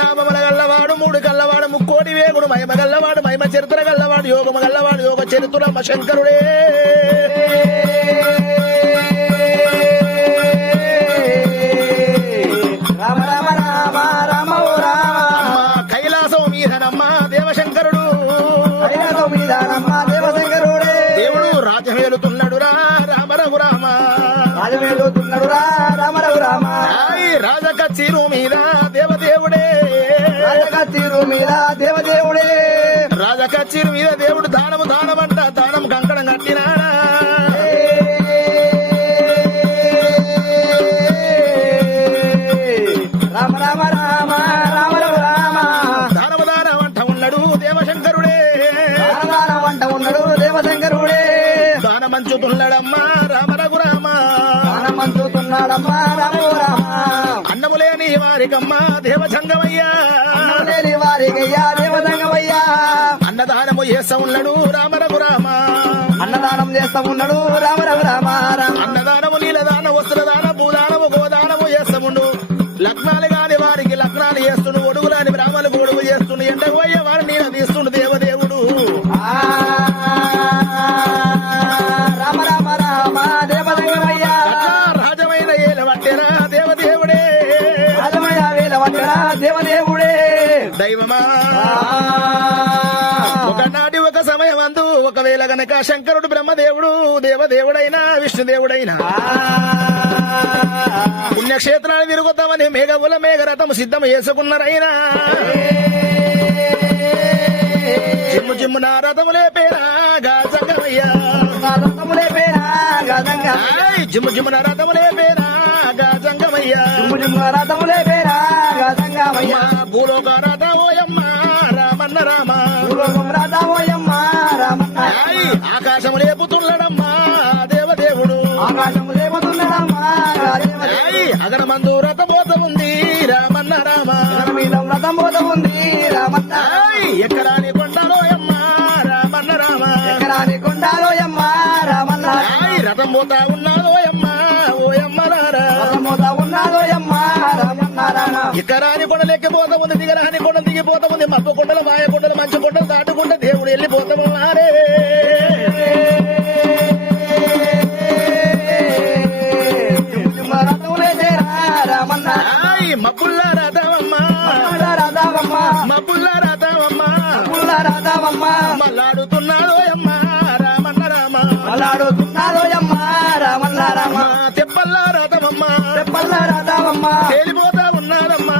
నామముల గల్లవాడు మూడు కల్లవాడు ముక్కోటి వేగుడు మహిమ గల్లవాడు మహిమ చరిత్ర గల్లవాడు యోగము గల్లవాడు యోగ చరిత్రమ్మ శంకరుడే రామ రామ రామ రామ ఓ రామ కైలాసం మీదనమ్మ దేవశంకరుడు కైలాసం మీదనమ్మ దేవశంకరుడే దేవుడు రాజమేలుతున్నాడు రా రామ రఘురామ రాజమేలుతున్నాడు రా రామ రఘురామ రాజకచ్చీరు మీద దేవదేవుడే రాజకచ్చీరు మీద దేవదేవుడే రాజకచ్చీరు మీద దేవుడు దానము దానమంట దానం కంకణం కట్టినాడా రామ రామ రామ రామ రామ దానము దానమంట ఉన్నాడు దేవశంకరుడే దానమంట ఉన్నాడు దేవశంకరుడే దానమంచుతున్నాడమ్మా రామ రఘురామ దానమంచుతున్నాడమ్మా రామ రామ అన్నములేని వారికమ్మా దేవసంగమయ్యా అన్నములేని వారికయ్యా దేవసంగమయ్యా అన్నదానము చేస్తా ఉన్నాడు రామ రఘురామ అన్నదానం చేస్తా ఉన్నాడు రామ రఘురామ అన్నదానము నీలదాన వస్త్రదాన భూదానము గోదానము చేస్తాముండు లగ్నాలు కాని వారికి లగ్నాలు చేస్తుండు ఒడుగులాని బ్రాహ్మణులు గొడుగు చేస్తుండు ఎండకు పోయే వారు నీళ్ళ తీస్తుండు దేవదేవుడు రామ రామ రామ దేవదేవయ్యా రాజమైన ఏల వట్టెరా దేవదేవుడే రాజమయ్య వేల వట్టెరా దేవదేవుడే దైవమా ఒకనాటి ఒక సమయం అందు ఒకవేళ గనక శంకరుడు బ్రహ్మదేవుడు దేవదేవుడైనా విష్ణుదేవుడైనా పుణ్యక్షేత్రాలు తిరుగుతామని మేఘవుల మేఘరథము సిద్ధం చేసుకున్నారైనా జిమ్ము జిమ్ము నా రథములే పేరా గాజంగమయ్యా జిమ్ము జిమ్ము నా రథములే పేరా గాజంగమయ్యా భూలోక రథ ఓయమ్మ రామన్న రామ ఆకాశము లేపుతున్నాడమ్మా దేవదేవుడు అగరమందు రథమోత ఉంది రామన్న రామ ఎక్కడాని కొండలోయమ్మ రామన్న రామ రథం పోతా ఉన్నాదోయమ్మ ఓయమ్మ ఎక్కరాని కొండ లెక్కిపోతా ఉంది దిగరాని కొండ దిగిపోతా ఉంది మబ్బు కొండలు మాయ కొండలు మంచి కొండలు దాటుకుంటే దేవుడు వెళ్ళిపోతా ఉన్నారే మబ్బుల్లా రాధావమ్మా మబ్బుల్లా రాధావమ్మా మల్లాడుతున్నాడోయమ్మా రామన్న రామ తెప్పల్లా రాధవమ్మా తేలిపోతా ఉన్నాడమ్మా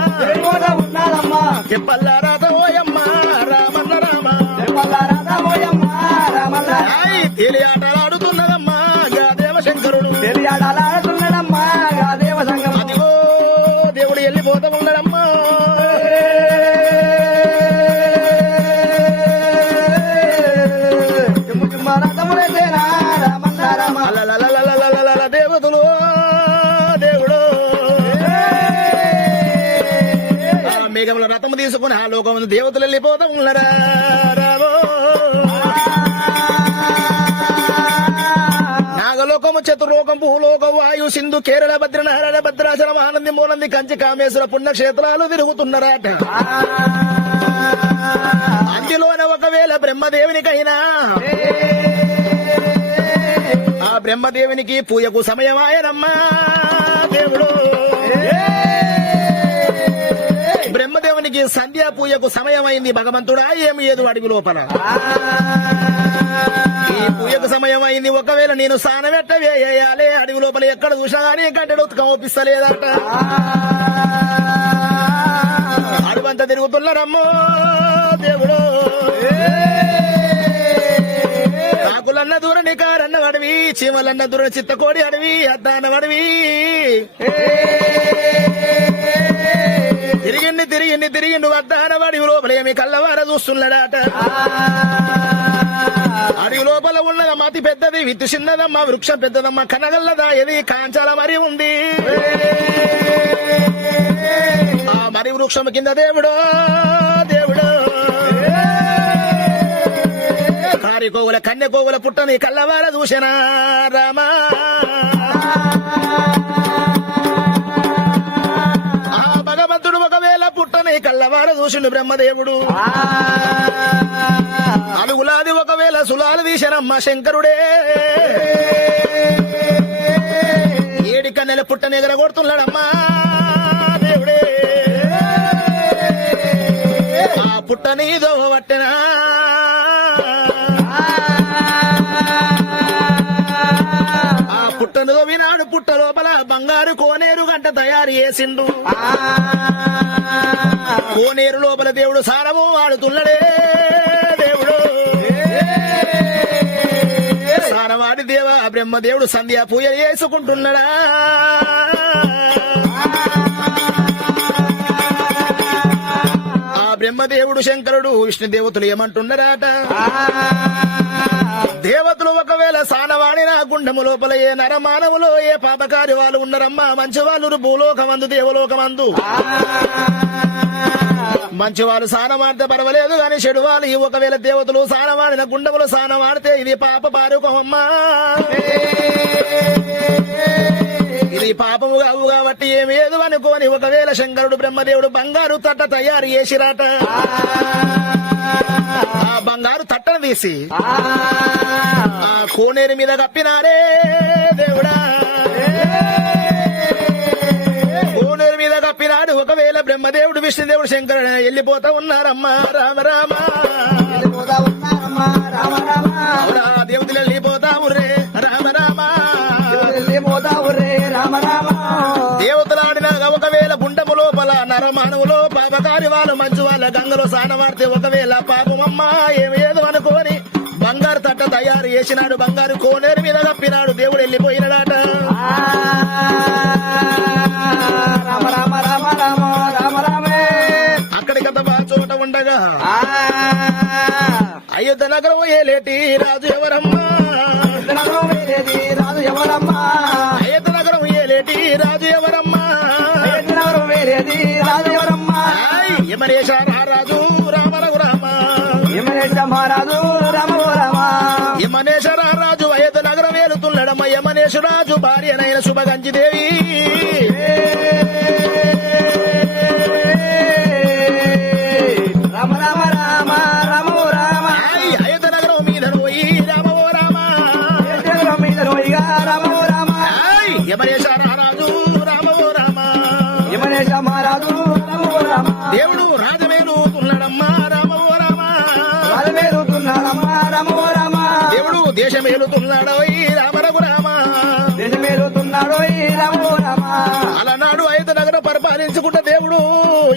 తెప్పల్లా రాధవోయమ్మా రామన్న రామ తేలి ఆటలాడుతున్నదమ్మా గా దేవశంకరుడు తెలియాడాడుతున్నాడమ్మా దేవసంగం అదిగో దేవుడు వెళ్ళిపోతా ఉన్నాడమ్మా దేవతలు దేవుడు మేఘముల రథము తీసుకుని ఆ లోకం దేవతలు వెళ్ళిపోతా ఉన్నారా నాగలోకము చతుర్లోకం భూలోకం వాయు సింధు కేరళ భద్రనారాయణ భద్రాచలం ఆనంది మూలంది కంచి కామేశ్వర పుణ్యక్షేత్రాలు తిరుగుతున్నారట అందులోన ఒకవేళ బ్రహ్మదేవునికైనా ఆ బ్రహ్మదేవునికి పూజకు సమయమాయనమ్మా దేవుడు బ్రహ్మదేవునికి సంధ్యా పూజకు సమయమైంది భగవంతుడా ఏమి ఏదు అడుగు లోపల ఈ పూజకు సమయం అయింది ఒకవేళ నేను స్నానం ఎట్ట వేయాలి అడుగు లోపల ఎక్కడ చూసినా కానీ గంటలు కనిపిస్తలేదట అడుగంతా తిరుగుతున్నారమ్మో దేవుడు కాకులన్న దూరని కారన్న అడవి చీమలన్న దూర చిత్తకోడి అడవి అద్దాన అడవి తిరిగిండు అద్దాన అడవి లోపల ఏమి కళ్ళవార చూస్తున్నాడట అడవి లోపల ఉన్నదమ్మ అతి పెద్దది విత్తు చిన్నదమ్మ వృక్షం పెద్దదమ్మ కనగల్లదా ఇది కాంచాల మరి ఉంది ఆ మరి వృక్షం కింద దేవుడు కారికోవుల కన్యకోవుల పుట్టని కళ్ళవార చూసనా రామా భగవంతుడు ఒకవేళ పుట్టని యమనేశుని కళ్ళవార చూసిండు బ్రహ్మదేవుడు అలుగులాది ఒకవేళ సులాలు తీశానమ్మ శంకరుడే ఏడి కన్నెల పుట్టని ఎగరగొడుతున్నాడమ్మా దేవుడే ఆ పుట్టని దోవ పట్టెనా ఆ పుట్టను వినాడు పుట్ట లోపల బంగారు కోనేరు గంట తయారు చేసిండు కోనేరు లోపల దేవుడు సారము వాడుతున్నడే దేవుడు సారవాడి దేవ బ్రహ్మదేవుడు సంధ్యా పూజ చేసుకుంటున్నాడా ఆ బ్రహ్మదేవుడు శంకరుడు విష్ణుదేవతలు ఏమంటున్నారట దేవతలు ఒకవేళ సానవాడిన గుండము లోపల ఏ నరమానవులో ఏ పాపకారి వాళ్ళు ఉన్నారమ్మా మంచి వాళ్ళు భూలోకమందు దేవలోకమందు మంచి వాళ్ళు సానమాడితే పర్వాలేదు గాని చెడు వాళ్ళు ఒకవేళ దేవతలు సానవాడిన గుండములు సానవాడితే ఇది పాప పారుకోమ్మా ఇది పాపము కావు కాబట్టి ఏమేదు అనుకోని ఒకవేళ శంకరుడు బ్రహ్మదేవుడు బంగారు తట్ట తయారు చేసిరాట ఆ బంగారు తట్టను తీసి ఆ కోనేరు మీద కప్పినారే దేవుడా కోనేరు మీద కప్పినాడు ఒకవేళ బ్రహ్మదేవుడు విష్ణుదేవుడు శంకరుడు వెళ్ళిపోతా ఉన్నారమ్మా రామ రామ అవునా దేవుతులు వెళ్ళిపోతా ఉర్రే రామ రామ దేవతలాడిన ఒకవేళ గుండము లోపల నరమానవులో పాపకారి వాళ్ళు మంచి వాళ్ళ గంగలో సానవాడితే ఒకవేళ పాపమమ్మా ఏమేదో అనుకోని బంగారు తట్ట తయారు చేసినాడు బంగారు కోనేరు మీద కప్పినాడు దేవుడు వెళ్ళిపోయినాడట అక్కడికంత బాగా చోట ఉండగా అయోధ్య నగరం ఏలేటి రాజు ఎవరమ్మా అయోధ్య నగరం ఏలేటి రాజు ఎవరమ్మా యమనేశ రాజు రామరావు రామ యమనేశ రాజు అయోధ్య నగరం ఏలుతున్నాడమ్మ యమనేశు రాజు భార్యనైన శుభగంజి దేవి అయోధ్య నగరం మీద పోయి రామో రామ యమనేశ రాజు రామో రామ దేవుడు రాజమేలుతున్నాడమ్మా రామో రామ దేవుడు దేశమేలుతున్నాడో రామరఘు రామ అలనాడు అయోధ్య నగరం పరిపాలించుకుంటే దేవుడు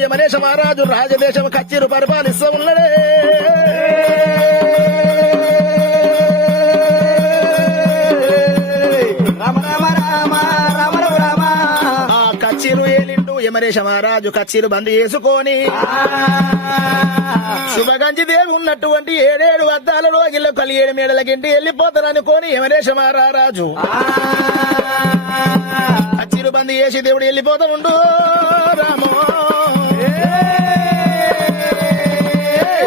యమనేశ మహారాజు రాజదేశం కచ్చిరు పరిపాలిస్తూ ఉన్నాడే కచ్చిరు ఏలిండు యమనేశ మహారాజు కచ్చిరు బంద్ చేసుకొని శుభగంజి దేవి ఉన్నటువంటి 7 అద్దాల రోగిల్లో 7 మేడలకింటి వెళ్ళిపోతారనుకోని యమనేశ మహారాజు కచ్చిరు బంద్ చేసి దేవుడు వెళ్ళిపోతా ఉండు రామో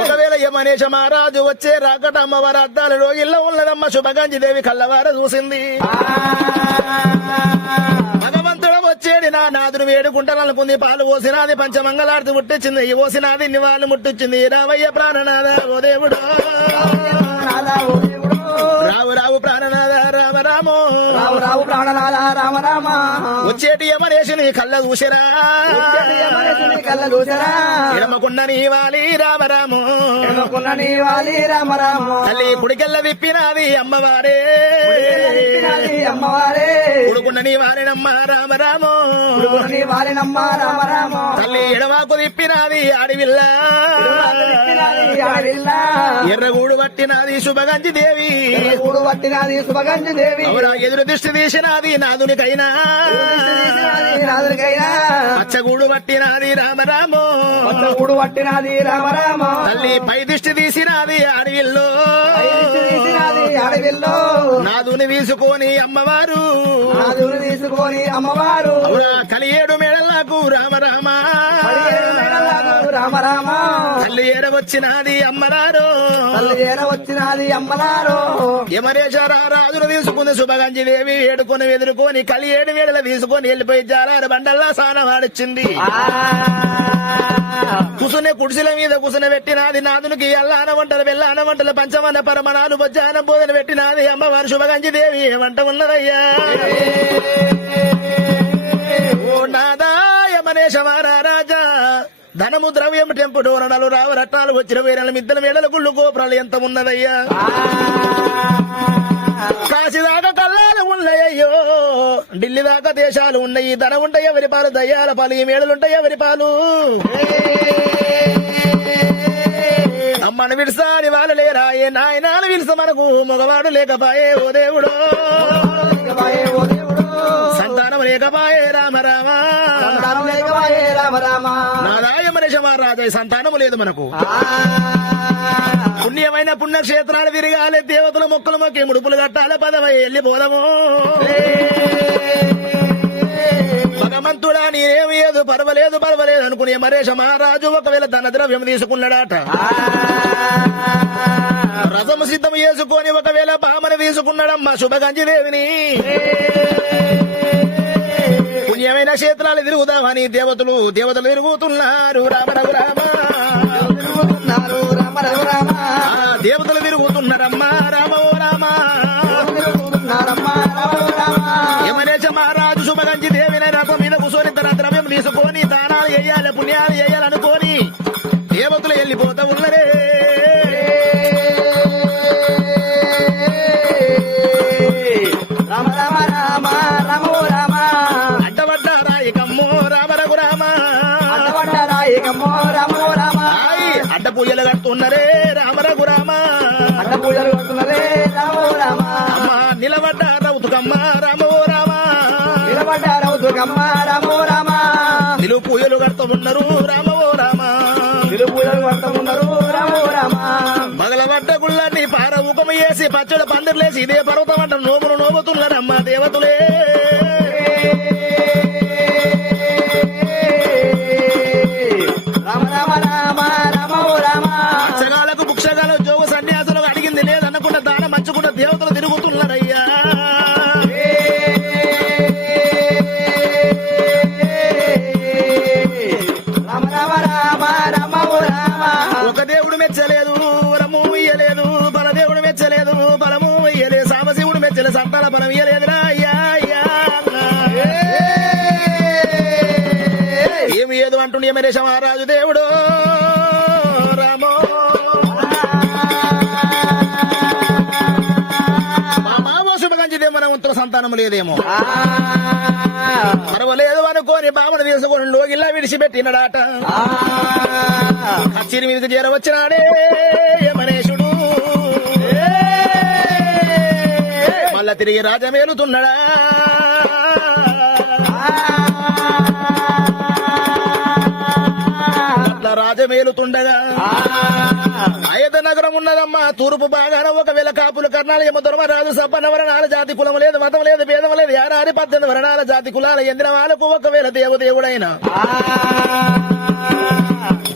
ఒకవేళ యమనేశ మహారాజు వచ్చే రాకట అమ్మవారి అద్దాల రోగిల్లో ఉన్నదమ్మ శుభగంజి దేవి కళ్ళవార చూసింది భగవంతుడు వచ్చేది నా నాదును వేడుకుంటాననుకుంది పాలు పోసినాది పంచమంగళార్తి ముట్టించింది ఈ పోసినాది నివాళి ముట్టించింది రావయ్య ప్రాణనాథ ఓ దేవుడు రావు రావు ప్రాణనాథ రామ రామో రావు ప్రాణనాథ రామ రామ వచ్చేటి యమనేశుని కళ్ళ చూసిరా ఎడమకుండా నీవాలి రామ రామో తల్లి కుడికెళ్ళ విప్పినాది అమ్మవారే కొడుకున్న నీ వారినమ్మ రామ రామో తల్లి ఎడవాకు తిప్పినాది ఆడివిల్ల ఎర్రగూడు పట్టినాది శుభగంజి దేవి ఎదురు దృష్టి తీసినాది నాదునికైనా పచ్చగూడు పట్టినాది రామ రామో తల్లి పై దృష్టి తీసినాది అడవిల్లో నాదుని తీసుకొని అమ్మవారు కలియేడు మేడలకు రామ రామ తల్లి ఏరవచ్చినది అమ్మరారు యమరేశ్వర రాజును తీసుకుని శుభగంజి దేవి ఏడుకొని ఎదుర్కొని కలియేడు మేడలు తీసుకొని వెళ్ళిపోయి జారారు బండల్లా సానవాడిచ్చింది కుడిసిల మీద కూసున పెట్టినాది నాదునికి అల్లాన వంటలు వెళ్ళాన వంటలు పంచమన్న పరమనాలు బొజ్జానం బోధన పెట్టినాది అమ్మవారు శుభగంజి దేవి ఏమంట ఉన్నదయ్యా ఓ నాదాయ మనేశవారా రాజా ధనము ద్రవ్యం టెంపు డోరణాలు రావ రత్నాలు వచ్చిన వేల మిద్దల వేళల గుళ్ళు గోపురాలు ఎంత ఉన్నదయ్యా కాశీ దాకా కల్లాలు ఉన్నాయయ్యో ఢిల్లీ దాకా దేశాలు ఉన్నాయి ధనం ఉంటాయి ఎవరి పాలు దయ్యాల పాలు ఈ మేడలుంటాయి ఎవరి పాలు అమ్మను విడిసా అని వాళ్ళు లేరా ఏ నాయనాలు విడిస మనకు మగవాడు లేకపాయే ఓ దేవుడు సంతానం లేకపాయే రామ రామ నాదాయ మనిషిమారాజా సంతానము లేదు మనకు పుణ్యమైన పుణ్యక్షేత్రాలు తిరగాలి దేవతల మొక్కలు మొక్కి ముడుపులు కట్టాలి పదవై వెళ్ళిపోదాము భగవంతుడా నేనేమి ఏదు పర్వాలేదు అనుకునే మరేష మహారాజు ఒకవేళ ధన ద్రవ్యం తీసుకున్నాడట రసము సిద్ధం చేసుకొని ఒకవేళ బామని తీసుకున్నాడమ్మా శుభగంజిదేవిని పుణ్యమైన క్షేత్రాలు తిరుగుదామని దేవతలు తిరుగుతున్నారు రామ రఘురామ దేవతలు తిరుగుతున్నారమ్మా రామ ఓ రామ యమనేశ మహారాజు శుభగంజి దేవిని రథం మీద కూర్చొని తన ద్రవ్యం తీసుకొని దానాలు చేయాలి పుణ్యాలు చేయాలనుకొని దేవతలు వెళ్ళిపోతా ఉన్నరే రామ రామ రామ రామ ఓ రామ అడ్డబడ్డ రాయికమ్మో రామ రఘురామ అడ్డబడ్డ రాయికమ్మో రామ ఓ రామ అడ్డ పూజలు కడుతున్నరే రామ రఘురామ అడ్డ పూజలు కడుతున్నరే రామ ఓ రామ నిలబడ్డ రౌతుకమ్మ రామ ఓ రామ నిలబడ్డ రౌతుకమ్మ రామ ఓ రామ నిలువు పూజలు కడుతున్నారు రామ ఓ రామ నిలువు పూజలు కడుతున్నారు రామ ఓ రామ మగలబడ్డ గుళ్ళని పారవుకము వేసి పచ్చడి పందిర్లేసి ఇదే పర్వతం అంట నోములు నోముతున్నారమ్మా దేవతలే రామ రామ రామ రామ ఓ రామ అక్షగాలకు బుక్షగాలు జోగ సన్యాసులకు అడిగింది లేదన్నకుండా దానం మంచుకుంటే దేవతలు తిరుగుతున్నారయ్యా రామ రామ రామ రామ ఓ రామ ఒక దేవుడు మెచ్చలేదు వరము ఇయ్యలేదు బలదేవుడు మెచ్చలేదు బలము ఇయ్యలేదు సామశివుడు మెచ్చలేదు సంతాన బలం ఇయ్యలేదురా అయ్యా అయ్యా ఏమి ఏదో అంటుండే మరేష మహారాజు దేవుడు రామో శుభగంజిదే మన వంతుల సంతానం లేదేమో పర్వాలేదు అనుకోని బామను తీసుకొని లోగిల్లా విడిచిపెట్టినడాట కచ్చిరి మీదకి చేరవచ్చినాడే యమనేశుడు మళ్ళా తిరిగి రాజమేలుతున్నాడా అట్లా రాజమేలుతుండగా అయోధ్య నగరం ఉన్నదమ్మా తూర్పు బాగాన ఒకవేళ కాపులు కర్ణాలు యమ ధర్మరాజు సబ్బన్న వరణాల జాతి కులం లేదు మతం లేదు భేదం లేదు యారాది 18 వరణాల జాతి కులాల ఎందిన వాళ్ళకు ఒకవేళ దేవుడైనా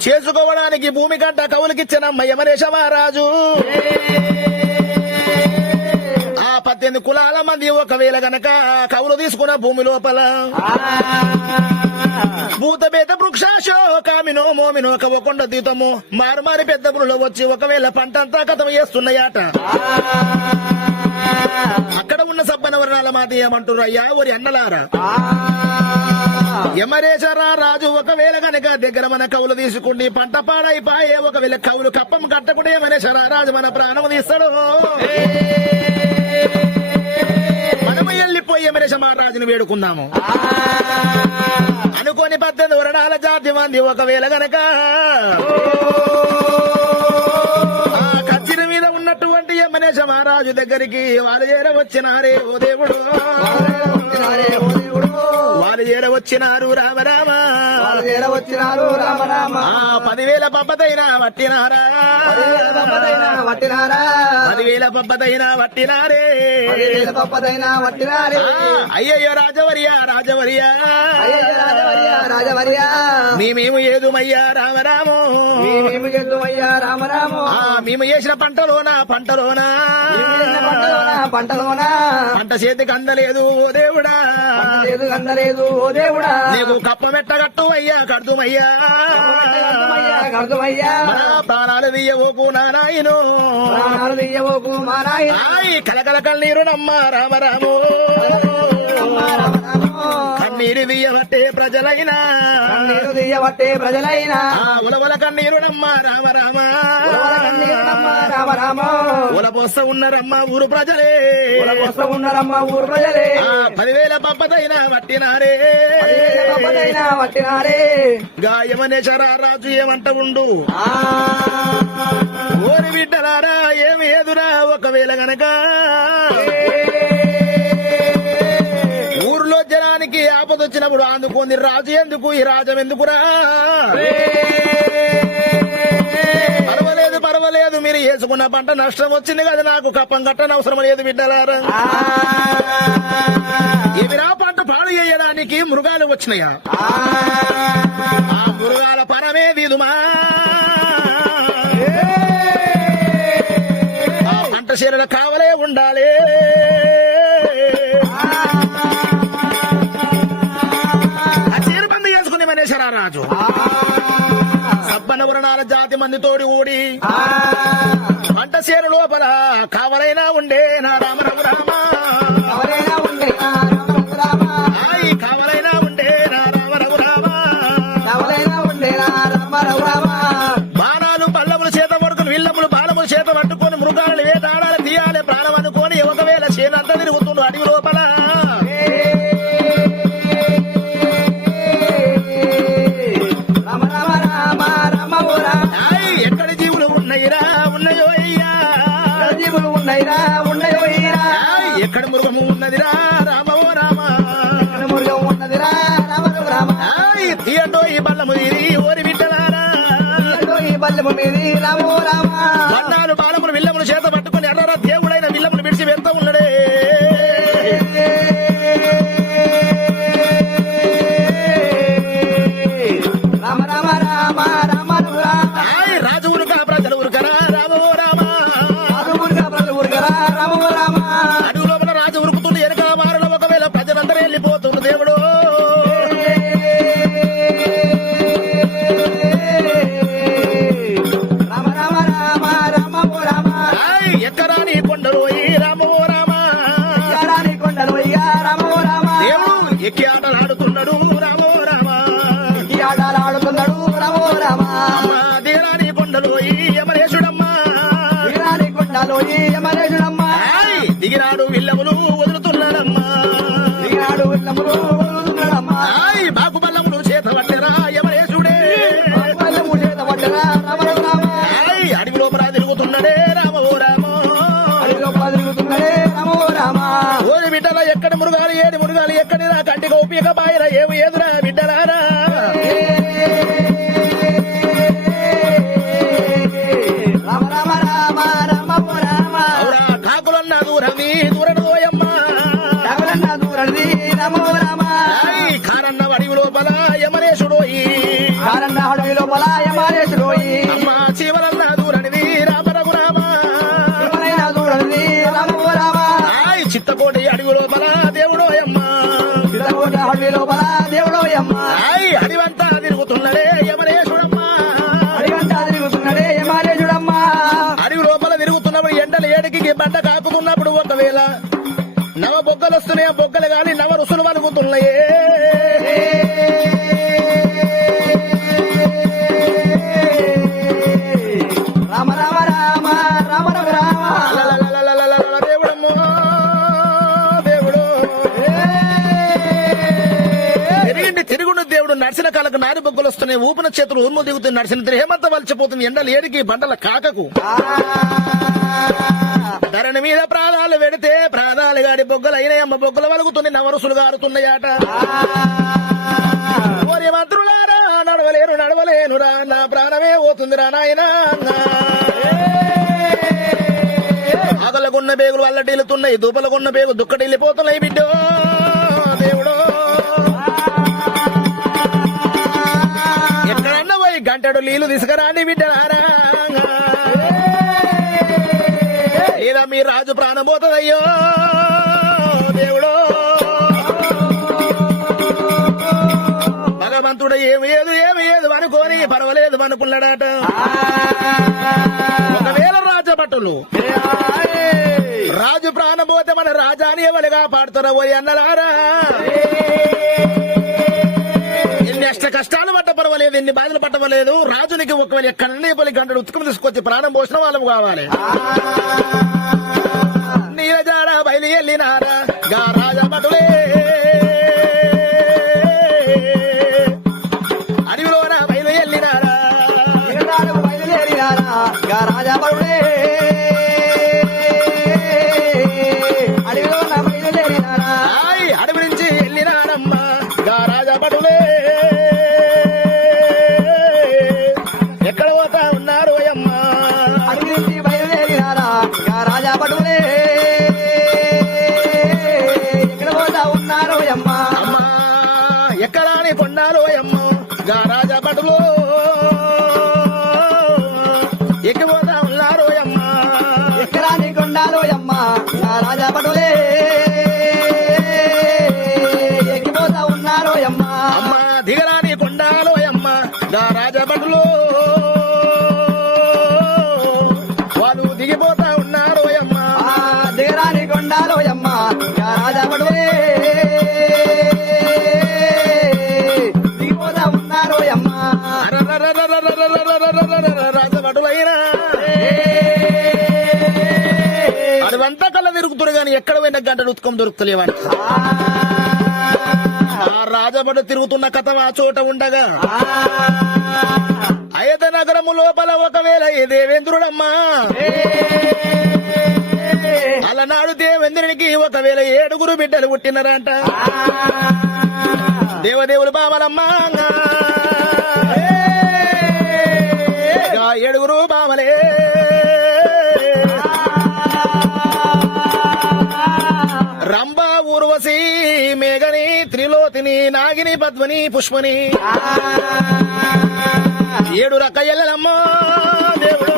చేసుకోవడానికి భూమి కంట కవులకిచ్చానమ్మ యమనేశ మహారాజు ఆ 18 కులాల మంది ఒకవేళ గనక కవులు తీసుకున్న భూమి లోపల భూతబేత వృక్షాశో కామినో మోమినో కవ్వకొండ దీతము మారుమారి పెద్ద పులులు వచ్చి ఒకవేళ పంటంతా కథం చేస్తున్నాయట అక్కడ ఉన్న సబ్బన వర్ణాల మాది ఏమంటున్నారు అయ్యా ఒరి అన్నలారా యమరేశ్వర రాజు ఒకవేళ గనక దగ్గర మన కవులు తీసుకుండి పంట పాడైపాయే ఒకవేళ కవులు కప్పం కట్టకుంటే యమరేశ్వర రాజు మన ప్రాణం తీస్తాడు మనము వెళ్ళిపోయి యమరేశ మహారాజుని వేడుకుందాము అనుకోని 18 వరణాల జాతి మంది ఒకవేళ గనక ఆ కచ్చిరి మీద ఉన్నటువంటి యమనేశ మహారాజు దగ్గరికి వాళ్ళు చేరవచ్చినారే ఓ దేవుడు వాళ్ళు చేరవచ్చినారు రామ రామ వచ్చినారు రామ రామ 10,000 పబ్బదైనా వట్టినారా 10,000 పబ్బదైనా వట్టినారే అయ్యయ్యో రాజవర్యా మేమేమి ఏదుమయ్యా రామరాము మేము చేసిన పంటలోనా పంట చేతికి అందలేదు ఓ దేవుడా అందలేదు ఓ దేవుడా నీకు కప్ప పెట్టగట్టు అయ్యా కడుతుమయ్యా కడుతుమయ్యా మన ప్రాణాలు తీయవోకు నారాయణు ప్రాణాలు తీయవోకు మా నాయన కలకల కన్నీరు నమ్మ రామరాము కన్నీరు తీయబట్టే ప్రజలైనా కన్నీరు తీయబట్టే ప్రజలైనా ఉలవల కన్నీరు నమ్మ రామరామ రామ రామ ఉలపోస్త ఉన్నరమ్మ ఊరు ప్రజలే కోసం ఉన్నారమ్మ ఊరు ప్రజలే 10,000 పప్పదైనా పట్టినారే పట్టినారే గాయమనేశ్వర రాజు ఏమంట ఉండు ఓరి బిడ్డలారా ఏమి ఎదురా ఒకవేళ గనక ఊర్లో జనానికి ఆపదొచ్చినప్పుడు అందుకుంది రాజు ఎందుకు ఈ రాజం ఎందుకురా పర్వాలేదు మీరు వేసుకున్న పంట నష్టం వచ్చింది కదా నాకు కప్పం కట్టని అవసరం లేదు బిడ్డలారా ఏమిరా పంట పాడు చేయడానికి మృగాలు వచ్చినాయా ఆ మృగాల పరమే దిదుమా ఆ పంట చీరలు కావలే ఉండాలి ఆ చీర బంది చేసుకుని మనేశ్వర రాజు సబ్బనవరణాల జాతి మంది తోడి ఊడి పంట చేరు లోపల కావలైనా ఉండే నా రామ రఘురామ కావలైనా ఉండే నా రామ రఘురామ బాణాలు పల్లములు చేత పడుకుని విల్లములు బాణములు చేత పట్టుకొని మృగాలు వేటాడాలి తీయాలి ప్రాణం అనుకొని ఒకవేళ చేనంతా తిరుగుతుండు అడవి లోపల ఎక్కడి జీవులు ఉన్నాయిరా ఉన్నాయో అయ్యా జీవులు ఉన్నాయిరా ఉన్నాయో ఎక్కడ మృగము ఉన్నదిరా రామో రామ మృగం ఉన్నదిరా రామ రామ తీయండో ఈ బల్లము ఇది ఓరి బిడ్డలారా ఈ బల్లెము మీది రామో రామ బండాలు బాలములు విల్లములు చేత పట్టుకుని ఎర్ర దేవుడైన విల్లములు విడిచి వెళ్తా ఉన్నాడే రామ రామ రామ రామ రామ రాజు ఉరుక ప్రజలు ఉరుకరా రామో రామ రామ రామ అడుగు లోపల రాజు ఉరుకుతుండే వెనక వారిలో ఒకవేళ ప్రజలందరూ వెళ్ళిపోతుండ్రు దేవుడు రామ రామ రామ రామ రామ ఎక్కరాని కొండలు రామో రామ ఎక్కరాని కొండలు రామ రామ దేవుడు ఎక్కి ఆటలు ఆడుతున్నాడు రామో రామ ఈ ఆటలు ఆడుతున్నాడు రామో రామ దిగరాని కొండలు యమరేశుడమ్మా దిగరాని కొండలు యమరేశుడమ్మ దిగిరాడు విల్లములు వదులుతున్నాడమ్మా దిగిరాడు విల్లములు వదులుతున్నాడమ్మా బాకు బల్లములు చేత పట్టరా యమరేశుడే చేత పట్టరా రామ రామ అడవి లోపల తిరుగుతున్నాడే రామో రామో తిరుగుతున్నాడే రామో రామ ఓరి బిడ్డల ఎక్కడి మృగాలు ఏడి మృగాలు ఎక్కడి నా కంటికి ఉపయోగ బాయిరా ఏమి ఏదురా బిడ్డలారా రామ రామ రామ రామ రామ అవురా కాకులన్న దూరమి దూరడోయమ్మా కాకులన్న దూరది రామో రామ కారన్న అడవి లోపల యమరేశుడోయి కారన్న అడవి లోపల యమరేశుడోయి అమ్మా చీవలన్న దూరనిది రామ రఘురామ దూరది రామో రామ చిత్తకోటి అడవి లోపల దేవుడోయమ్మా చిత్తకోట అడవి లోపల దేవుడోయమ్మ అడివంతా తిరుగుతున్నాడే యమరేశుడమ్మా అడివంతా తిరుగుతున్నాడే యమరేశుడమ్మ అడవి లోపల తిరుగుతున్నప్పుడు ఎండలు ఏడికి బండ కాకుతున్నప్పుడు ఒకవేళ నవ బొగ్గలు వస్తున్నాయి బొగ్గలు గాని నవ రుసులు వలుగుతున్నాయే రామ రామ రామ రామ రామ దేవుడమ్మో దేవుడు తిరుగుండు దేవుడు నడిచిన కాలకు నారి బొగ్గలు వస్తున్నాయి ఊపిన చేతులు ఊర్ము దిగుతుంది నడిచిన దేహమంతా వలిచిపోతుంది ఎండలు ఏడికి బండల కాకకు ధరణి మీద ప్రాణాలు పెడితే ప్రాణాలు గాడి బొగ్గలు అయినాయమ్మ బొగ్గలు వలుగుతుంది నవరుసులు గారుతున్నాయట ఓరి మంత్రులారా నడవలేను రా నా ప్రాణమే పోతుందిరా నాయనా ఆగలకున్న బేగులు వల్లటిల్లుతున్నాయి దూపలకున్న బేగు దుక్కటిల్లిపోతున్నాయి బిడ్డో దేవుడు ఎక్కడన్నా పోయి గంటడు నీళ్లు తీసుకురాండి బిడ్డలారా లేదా మీ రాజు ప్రాణం పోతుందయ్యో దేవుడు భగవంతుడు ఏమి ఏదు అనుకోని పర్వాలేదు అనుకున్నాడట. ఒకవేళ రాజభటులు రాజు ప్రాణం పోతే మన రాజాని ఎవరుగా పాడుతారో పోయి అన్నలారా. ఎన్ని అష్ట కష్టాలు పట్ట పర్వాలేదు, ఎన్ని బాధలు పట్టవలేదు. రాజునికి ఒకవేళ ఎక్కడనే పోలి గంటలు ఉత్తుకుని తీసుకొచ్చి ప్రాణం పోసిన వాళ్ళము కావాలి. నీరజాడ బయలు వెళ్ళినారా గా రాజభటులే, అడవిలోన బయలు వెళ్ళినారా రాజాబడులే అడవిలో నా బయలుదేరినారా. అడవి నుంచి వెళ్ళినారమ్మా గా రాజభటులే. ఎక్కడ పోతా ఉన్నారు అమ్మా, అడవి నుంచి బయలుదేరినారా రాజాబడులే. ఎక్కడ పోతా ఉన్నారు అమ్మా, అమ్మా ఎక్కడాని కొన్నారు అమ్మో గా రాజభటులు ఎక్కిపోతా ఉన్నారు అమ్మా. ఎక్కడా నీకుండాలో అమ్మా రాజాబడులే. ఎక్కిపోతా ఉన్నారు అమ్మా, అమ్మా దిగరాని కొండాలో అమ్మా గా రాజభటులు వాళ్ళు దిగిపోతా ఉన్నారు అమ్మా. దిగరా నీకుండాలో అమ్మా రాజాబడులే. దిగిపోతా ఉన్నారు అమ్మా, రాజభటులైనా అడవంతా కళ్ళ తిరుగుతురు గాని ఎక్కడ పోయిన గంటలు ఉత్కం దొరుకుతలేవాడు. ఆ రాజభటు తిరుగుతున్న కథ ఆ చోట ఉండగా అయోధ్య నగరము లోపల ఒకవేళ ఏ దేవేంద్రుడమ్మా, అలనాడు దేవేంద్రునికి ఒకవేళ 7 బిడ్డలు పుట్టినరంట. దేవదేవులు బామలమ్మా, 7 బామలే. రంభ, ఊర్వశి, మేఘని, త్రిలోతిని, నాగిని, పద్మని, పుష్పని 7 రకయ్యలమ్మా దేవుడు.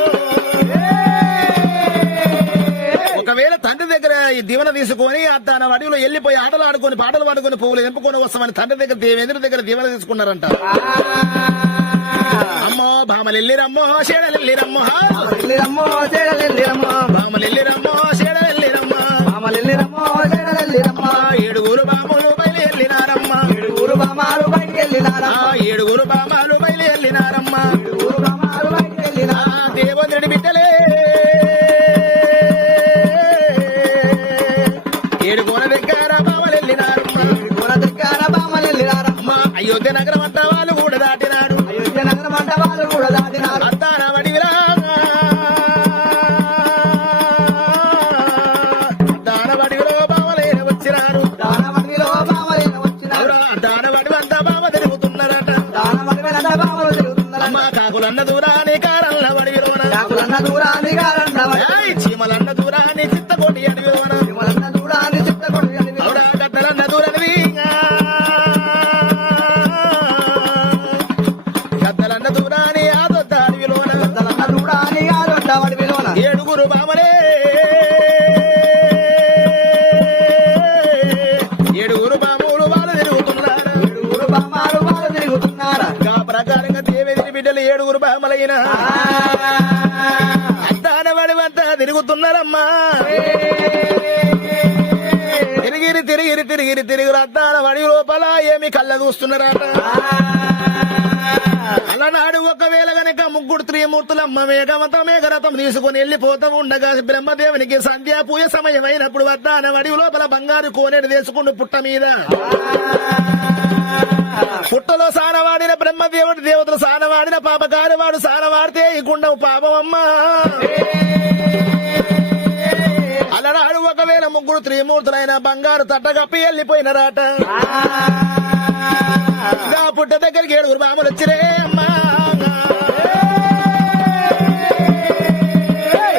ఒకవేళ తండ్రి దగ్గర ఈ దివన తీసుకొని తన అడవిలో వెళ్లిపోయి ఆటలు ఆడుకొని పాటలు పాడుకొని పువ్వులు ఎంపుకొని వస్తామని తండ్రి దగ్గర దేవేంద్రుడి దగ్గర దివన తీసుకున్నారంట. అమ్మో భామలెల్లిరమ్మో షేడలెల్లిరమ్మో, వెళ్ళిరమ్మో చేడలెళ్ళిరమ్మో, భామలెల్లిరమ్మో షేడలెల్లిరమ్మా. మామలెళ్ళిరమ్మో చేడలెళ్ళిరమ్మా. 7 బాములు బయలుదేరినారమ్మా, 7 బామాలు బయటికి వెళ్ళినారా. 7 బామాలు బయలుదేరినారమ్మా. 7 బామాలు బయటికి వెళ్ళినారా. దేవేంద్రుడి బిడ్డలే 7 కోన దగ్గర బామలెల్లినారమ్మా. గుణ దగ్గర బామలెళ్ళినారా. అమ్మా అయోధ్య నగరం అంతా వాళ్ళు కూడా దాటినారు. అయోధ్య నగరం అంట వాళ్ళు కూడా దాటినారు. అంతాన వడివిరా దానవడివిలో బామలైన వచ్చినారు. దానవడిలో బామలైన వచ్చినారు. దానవడి అంతా బామ తిరుగుతున్నారట. దానవడిన బామలు తిరుగుతున్నారట. అమ్మా కాకులన్న దూరాన్ని కారల్ల వడివిలోన, కాకులన్న దూరాన్ని కారన్నవడి. చీమలన్న దూరాన్ని చిత్తకోటి అడవిలోన, విమలన్న దూరాన్ని చిత్తకొండ అడవిలో. అవుడా గద్దలన్న దూరనివి గద్దలన్న దూరాన్ని ఆదొద్ద అడవిలోన. పెద్దలన్న దూరాన్ని కాదొడ్డ అడవిలోన. 7 బామలే 7 బాములు వాళ్ళు తిరుగుతున్నారు. 7 బామాలు వాళ్ళు తిరుగుతున్నారా. ఆ ప్రకారంగా దేవేంద్రుడి బిడ్డలు 7 బామలైన అద్దానవాడి వంట తిరుగుతున్నారమ్మా. తిరిగి అద్దాన వడి లోపల ఏమి కళ్ళ చూస్తున్నారట. అలనాడు ఒకవేళ గనక 3 త్రిమూర్తులమ్మ మేఘవంత మేఘరథం తీసుకుని వెళ్లిపోతా ఉండగా బ్రహ్మదేవునికి సంధ్యా పూజ సమయమైనప్పుడు అద్దాన వడి లోపల బంగారు కోనేడు వేసుకుంటూ పుట్ట మీద పుట్టలో సానవాడిన బ్రహ్మదేవుడి దేవతలు సానవాడిన పాపకారి వాడు సానవాడితే ఈ గుండం పాపమమ్మా. అలనాడు ఒకవేళ 3 త్రిమూర్తులైన బంగారు తట్ట కప్పి వెళ్ళిపోయినరాట. పుట్ట దగ్గరికి 7 బాములు వచ్చిరే అమ్మా.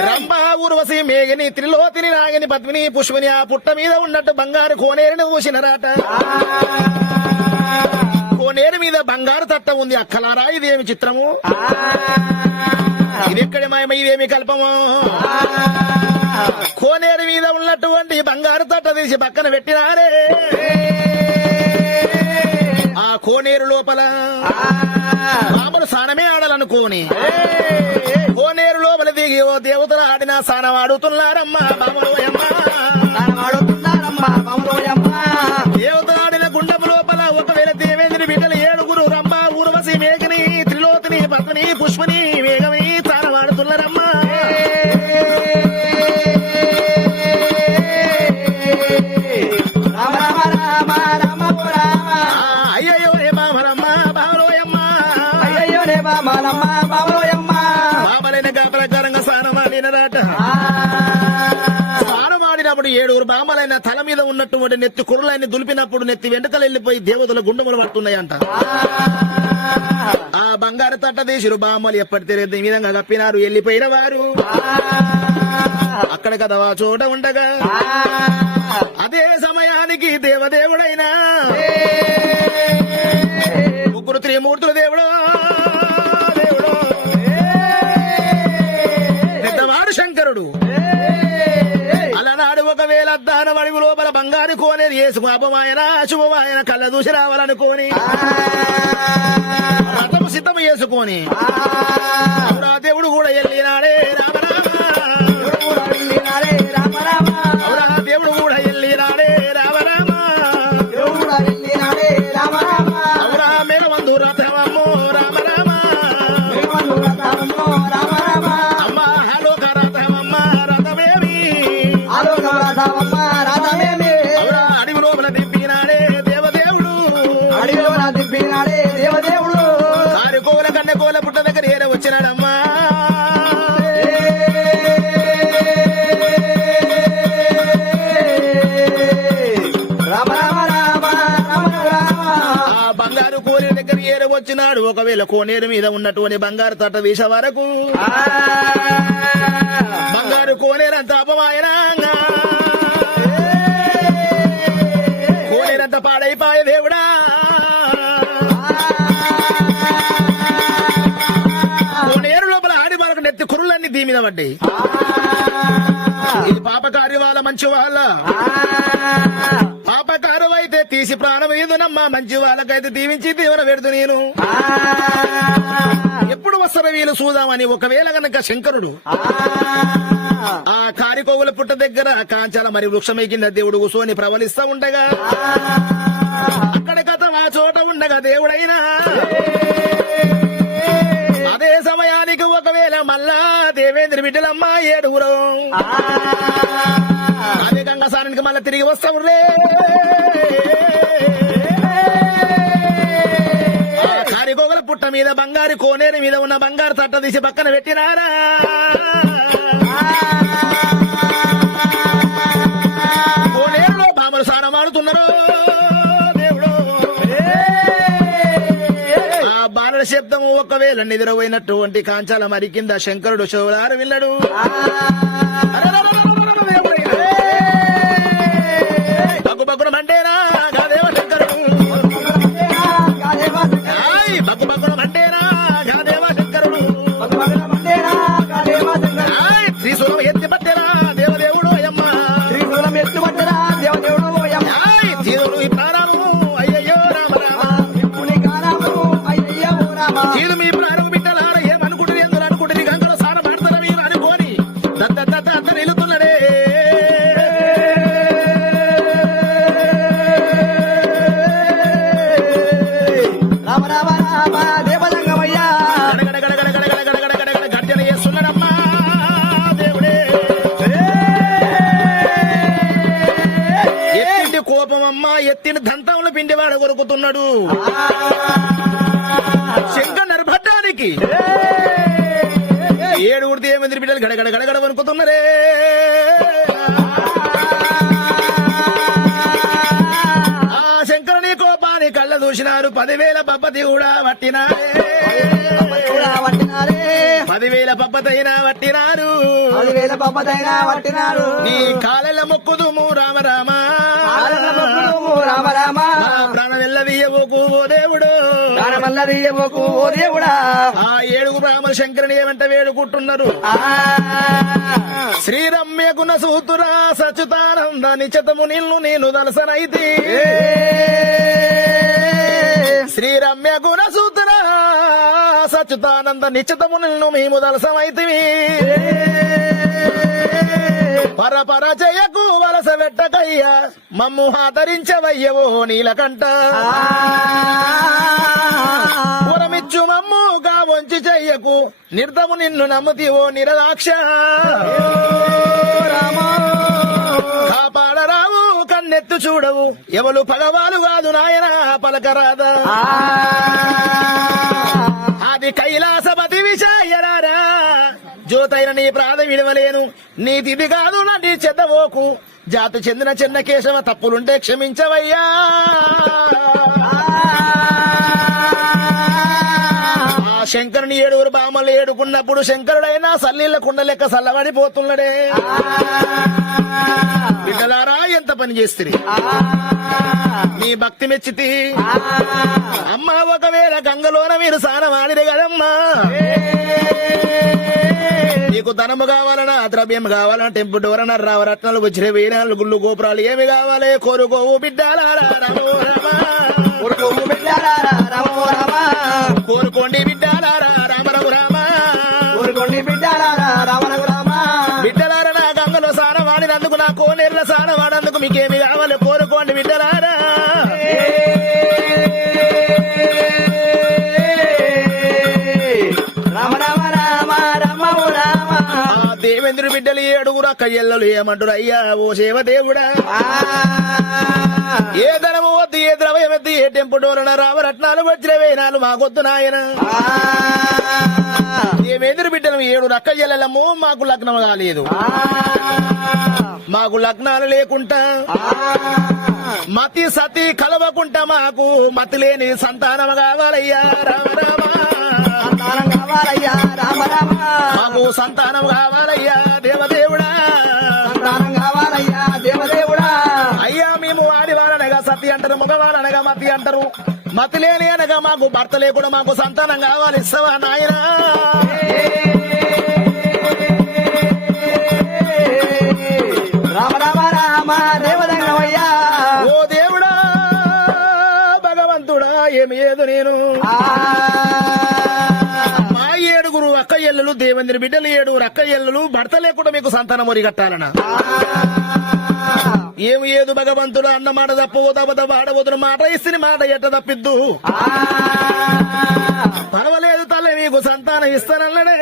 రంభ, ఊర్వశి, మేఘని, త్రిలోతిని, నాగిని, పద్మిని, పుష్పని ఆ పుట్ట మీద ఉన్నట్టు బంగారు కోనేరుని చూసినరాట. కోనేరు మీద బంగారు తట్ట ఉంది. అక్కలారా ఇదేమి చిత్రము, ఇదెక్కడి మాయమ, ఇదేమి కల్పము. కోనేరు మీద ఉన్నటువంటి బంగారు తట్ట తీసి పక్కన పెట్టినారే. ఆ కోనేరు లోపల బామలు స్నానమే ఆడాలనుకోని కోనేరు లోపల దిగి ఓ దేవతలు ఆడిన స్నానం ఆడుతున్నారమ్మా బామలోయమ్మ దేవతలు ఆడిన గుండపు లోపల ఒకవేళ దేవేంద్రుని బిడ్డలు 7 రంభ ఊర్వశి మేఘని త్రిలోకిని పద్మిని పుష్పని వేగమి స్నానం ఆడుతున్నారమ్మా అయ్యయ్యో రే బామరమ్మ బామలోయమ్మ బామలైన గా ప్రకారంగా స్నానం ఆడినరాట స్నానం ఆడినప్పుడు 7 బామలైన తల మీద ఉన్నటువంటి నెత్తి కుర్రలైన దులిపినప్పుడు నెత్తి వెంటకలు వెళ్లిపోయి దేవతల గుండములు పడుతున్నాయంట ఆ బంగారు తట్ట దేశులు బామ్మలు ఎప్పటి తెలియదు ఈ విధంగా కప్పినారు వెళ్లిపోయిన వారు అక్కడ కదా ఆ చోట ఉండగా అదే సమయానికి దేవదేవుడైనా 3 త్రిమూర్తుల దేవుడు పెద్దవాడు శంకరుడు అలనాడు ఒకవేళ దానం అడుగు లోపల బంగారు కోనేరు వేసుకు అపమాయన శుభమాయన కళ్ళ దూసి రావాలనుకోని రథము సిద్ధము చేసుకొని అవునా దేవుడు కూడా వెళ్ళినాడే రామరామ అవునా దేవుడు కూడా వెళ్ళినాడే రామరామ అవునా మేఘమందు రథమమ్మో రామరామ అమ్మ హలోక రథమమ్మ రథమేమి అవునా అడివి లోపల దింపినాడే దేవదేవుడు కారుకోల కన్నెకోల పుట్ట దగ్గర ఏడ వచ్చినాడమ్మా బంగారు కోనేరు దగ్గర ఏడ వచ్చినాడు ఒకవేళ కోనేరు మీద ఉన్నటువంటి బంగారు తట్ట వీస వరకు బంగారు కోనేరంత అపమాయన కోనేరంత పాడైపోయే దేవుడా కోనేరు లోపల ఆడి వాళ్ళకు నెత్తి కుర్రులన్నీ దీ మీద పడ్డాయి ఇది పాపకారి వాళ్ళ మంచి వాళ్ళ పాపకారు అయితే తీసి ప్రాణం ఏదునమ్మా మంచి వాళ్ళకైతే దీవించి తీవ్ర పెడుతు నేను ఎప్పుడు వస్తారో వీళ్ళు చూద్దామని ఒకవేళ గనక శంకరుడు ఆ కారికోవుల పుట్ట దగ్గర కాంచాల మరి వృక్షమై కింద దేవుడు కూసోని ప్రవలిస్తా ఉండగా అక్కడ కథ ఆ చోట ఉండగా దేవుడైనా అదే సమయానికి ఒకవేళ మళ్ళా దేవేంద్ర బిడ్డలమ్మ 7 అదే గంగసానికి మళ్ళా తిరిగి వస్తాము రే కారికోగల పుట్ట మీద బంగారు కోనేరు మీద ఉన్న బంగారు తట్ట తీసి పక్కన పెట్టినారా కోనేరులో బామలు స్నానం ఆడుతున్నారు దేవుడు ఆ బాణల శబ్దము ఒకవేళ నిద్రపోయినటువంటి కాంచాల మరి కింద శంకరుడు శివరారు విన్నాడు బగ్గు బగ్గున మంటేనా గాదేవ శంకరుడు బగ్గు బగ్గున మంటేనా గాదేవ శంకరుడు శ్రీశూలం ఎత్తి పట్టేరా దేవదేవుడు అయ్యమ్మ తీరుడు ఈ ప్రాణము అయ్యయ్యో రామ తీరు మీ ప్రాణము బిడ్డలారా ఏమనుకుంటుంది ఎందుకు అనుకుంటుంది గంగలో సాన మాడతారా మీరు అనుకోని దత్త నిలుతున్నాడే గర్జన చేస్తున్నాడమ్మా దేవుడే ఎత్తింటి కోపమమ్మా ఎత్తింటి దంతంలో పిండివాడ కొరుకుతున్నాడు శంకర్ నరభట్టానికి 7 దేవేంద్ర బిడ్డలు గడగడ వణుకుతున్నారే ఆ శంకరుని కోపాన్ని కళ్ళ దూసినారు 10,000 పప్పతి కూడా పట్టినారే 10,000 పప్పతైనా పట్టినారు నీ కాళ్ళ మొక్కుదుము రామ రామ ప్రాణం వెళ్ళదీయబోకు ఓ దేవుడా ఆ 7 బ్రాహ్మణ శంకరుని ఏమంట వేడుకుంటున్నారు శ్రీరమ్య గుణ సూతురా సచుతానంద నిచతము నిన్ను నేను దలసనైతే శ్రీరమ్య గుణసూత్ర సచ్యుతానంద నిశ్చితమును మేము దలసమైతివి పరపర జయకు వలస వెట్టకయ్యా మమ్ము ఆదరించవయ్యవో నీలకంఠ పురమిచ్చు మమ్ముగా వంచి చెయ్యకు నిర్ధము నిన్ను నమ్ముతివో నిరదాక్ష కాపాడరావు కన్నెత్తు చూడవు ఎవరు పగవాలు కాదు నాయన పలకరాదా అది కైలాసపతి విషయరారా జ్యోతైన నీ ప్రాణ విడవలేను నీ తిది కాదు నీ చెద్దవోకు జాతి చెందిన చిన్న కేశవ తప్పులుంటే క్షమించవయ్యా ఆ శంకరుని 7 బామలు ఏడుకున్నప్పుడు శంకరుడైనా సల్లీళ్ళ కుండ లెక్క సల్లబడిపోతున్నాడే బిడ్డలారా ఎంత పని చేస్తుంది నీ భక్తి మెచ్చితి అమ్మ ఒకవేళ గంగలోన మీరు స్నానం ఆడిరే కదమ్మా నీకు ధనము కావాలన్నా ద్రవ్యం కావాలన్నా టెంపు డోరన రావరత్నాలు వజ్ర వీరాలు గుళ్ళు గోపురాలు ఏమి కావాలి కోరుకోవు బిడ్డాలారా కోరుకోండి బిడ్డాలారా రామరావు రామ కోరుకోండి బిడ్డాలారా రామరావు రామ బిడ్డలారా నా గంగలో స్నానం ఆడినందుకు నా కోనేరులో స్నానం ఆడినందుకు మీకేమి కావాలి కోరుకోండి బిడ్డలారా రామ రామ రామ రామవు రామ దేవేంద్రుడి బిడ్డలు 7 అక్కయ్యలు ఏమంటారు అయ్యా ఓ శివ దేవుడా ఏ ధనము వద్దు ఏ ద్రవ్యం వద్దు ఏ టెంపు డోరన రామరత్నాలు వజ్రవేనాలు మాకొద్దు నాయన దేవేంద్రుడి బిడ్డలు 7 అక్కయ్యలము మాకు లగ్నం కాలేదు మాకు లగ్నాలు లేకుండా మతి సతి కలవకుంటా మాకు మతి లేని సంతానం కావాలయ్యా రామ రామ సంతానం కావాలయ్యా రామ రామ మాకు సంతానం కావాలయ్యా దేవదేవుడా సంతానం కావాలయ్యా దేవదేవుడా అయ్యా మేము ఆడివారనగా సతి అంటారు మగవారనగా మతి అంటారు మతి లేని అనగా మాకు భర్త లేకుండా మాకు సంతానం కావాలి ఇస్తావా నాయనా రామ రామ రామ దేవదంగమయ్యా ఓ దేవుడా భగవంతుడా ఏమి ఏదు నేను మా 7 అక్కయ్యలు దేవేంద్ర బిడ్డలు 7 అక్కయ్యలు భర్త లేకుండా మీకు సంతానం ఒరిగట్టాలనా ఏమి ఏదు భగవంతుడు అన్న మాట తప్పవద్దు వాడవద్దు మాట ఇస్తే మాట ఎట్ట తప్పిద్దు పర్వాలేదు తల్లి మీకు సంతానం ఇస్తానన్నడే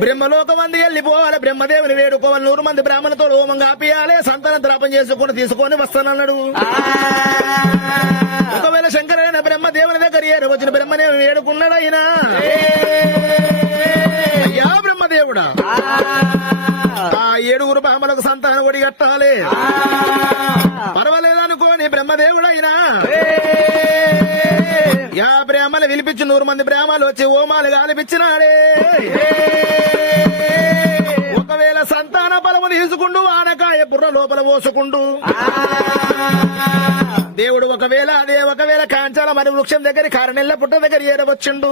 బ్రహ్మలోకం మంది వెళ్ళిపోవాలి బ్రహ్మదేవుని వేడుకోవాలి 100 మంది బ్రాహ్మణులతో హోమం కాపియాలి సంతానం ద్రాపం తీసుకొని వస్తానన్నాడు ఒకవేళ శంకరైన బ్రహ్మదేవుని దగ్గర ఏడు వచ్చిన బ్రహ్మదేవుని వేడుకున్నాడు అయినా అయ్యా బ్రహ్మదేవుడా ఆ 7 బ్రాహ్మణులకు సంతానం ఒడి కట్టాలి పర్వాలేదనుకోని బ్రహ్మదేవుడైనా యా బ్రాహ్మణులు పిలిపించి 100 మంది బ్రాహ్మణులు వచ్చి హోమాలు గాలిపించినాడే ఒకవేళ సంతాన బలము తీసుకుంటూ ఆనకాయ బుర్ర లోపల పోసుకుంటూ దేవుడు ఒకవేళ కాంచాల మరి వృక్షం దగ్గర కారణెల్ల పుట్ట దగ్గర ఏరవచ్చుండు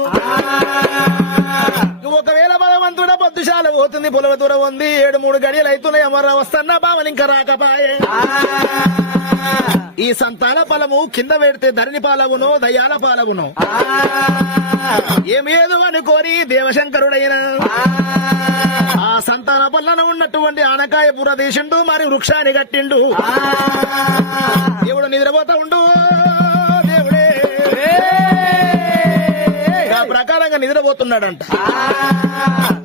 ఒకవేళ భగవంతుడ పొద్దుశాల పోతుంది పులవ దూరం ఉంది 7-3 గడియలు అవుతున్నాయి అమర వస్తున్నా బావని ఇంకా రాకపాయే ఈ సంతాన ఫలము కింద పెడితే ధరణి పాలవును దయాల పాలవును ఏమేదు అనుకోని దేవశంకరుడైన ఆ సంతాన పల్లన ఉన్నటువంటి ఆనకాయ పురదేశుండు మరి వృక్షాన్ని కట్టిండు దేవుడు నిద్రపోతా ఉండు దేవుడే ఆ ప్రకారంగా నిద్రపోతున్నాడంట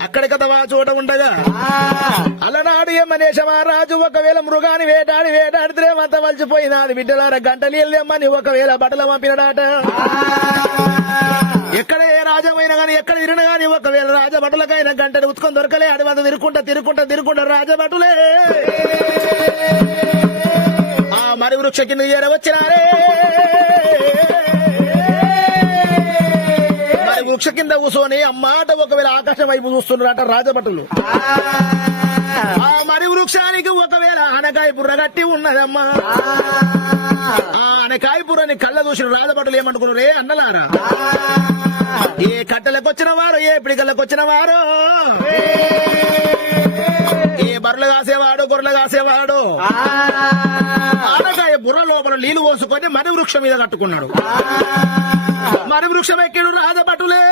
అక్కడి కథ చోట ఉండగా అలనాడు ఏమనేశ మహారాజు ఒకవేళ మృగాన్ని వేటాడితే అంత వలిచిపోయినాది బిడ్డలార గంటలు వెళ్ళమ్మని ఒకవేళ బట్టలు పంపినడాట ఎక్కడ ఏ రాజమైనా గాని ఎక్కడ ఇరిన గాని ఒకవేళ రాజభటులకైనా గంటని ఉత్తుకొని దొరకలే అడివంత తిరుక్కుంటా రాజభటులే ఆ మరి వృక్ష కింద వచ్చినారే మరి వృక్ష కింద కూర్చొని అమ్మాట ఒకవేళ ఆకాశం వైపు చూస్తున్నారట రాజభటులు ఆ మరి వృక్షానికి ఒకవేళ ఆనకాయ బుర్ర కట్టి ఉన్నదమ్మా ఆ ఆనకాయ బుర్రని కళ్ళ చూసిన రాజభటులు ఏమనుకున్నారు రే అన్నలారా ఏ కట్టెలకు వచ్చిన వారు ఏ పిడికలకు వచ్చిన వారు ఈ బర్రెలు కాసేవాడు గొర్రెలు కాసేవాడు ఆనకాయ బుర్ర లోపల నీళ్లు పోసుకొని మరి వృక్షం మీద కట్టుకున్నాడు. మరి వృక్షం ఎక్కిడు రాజభటులే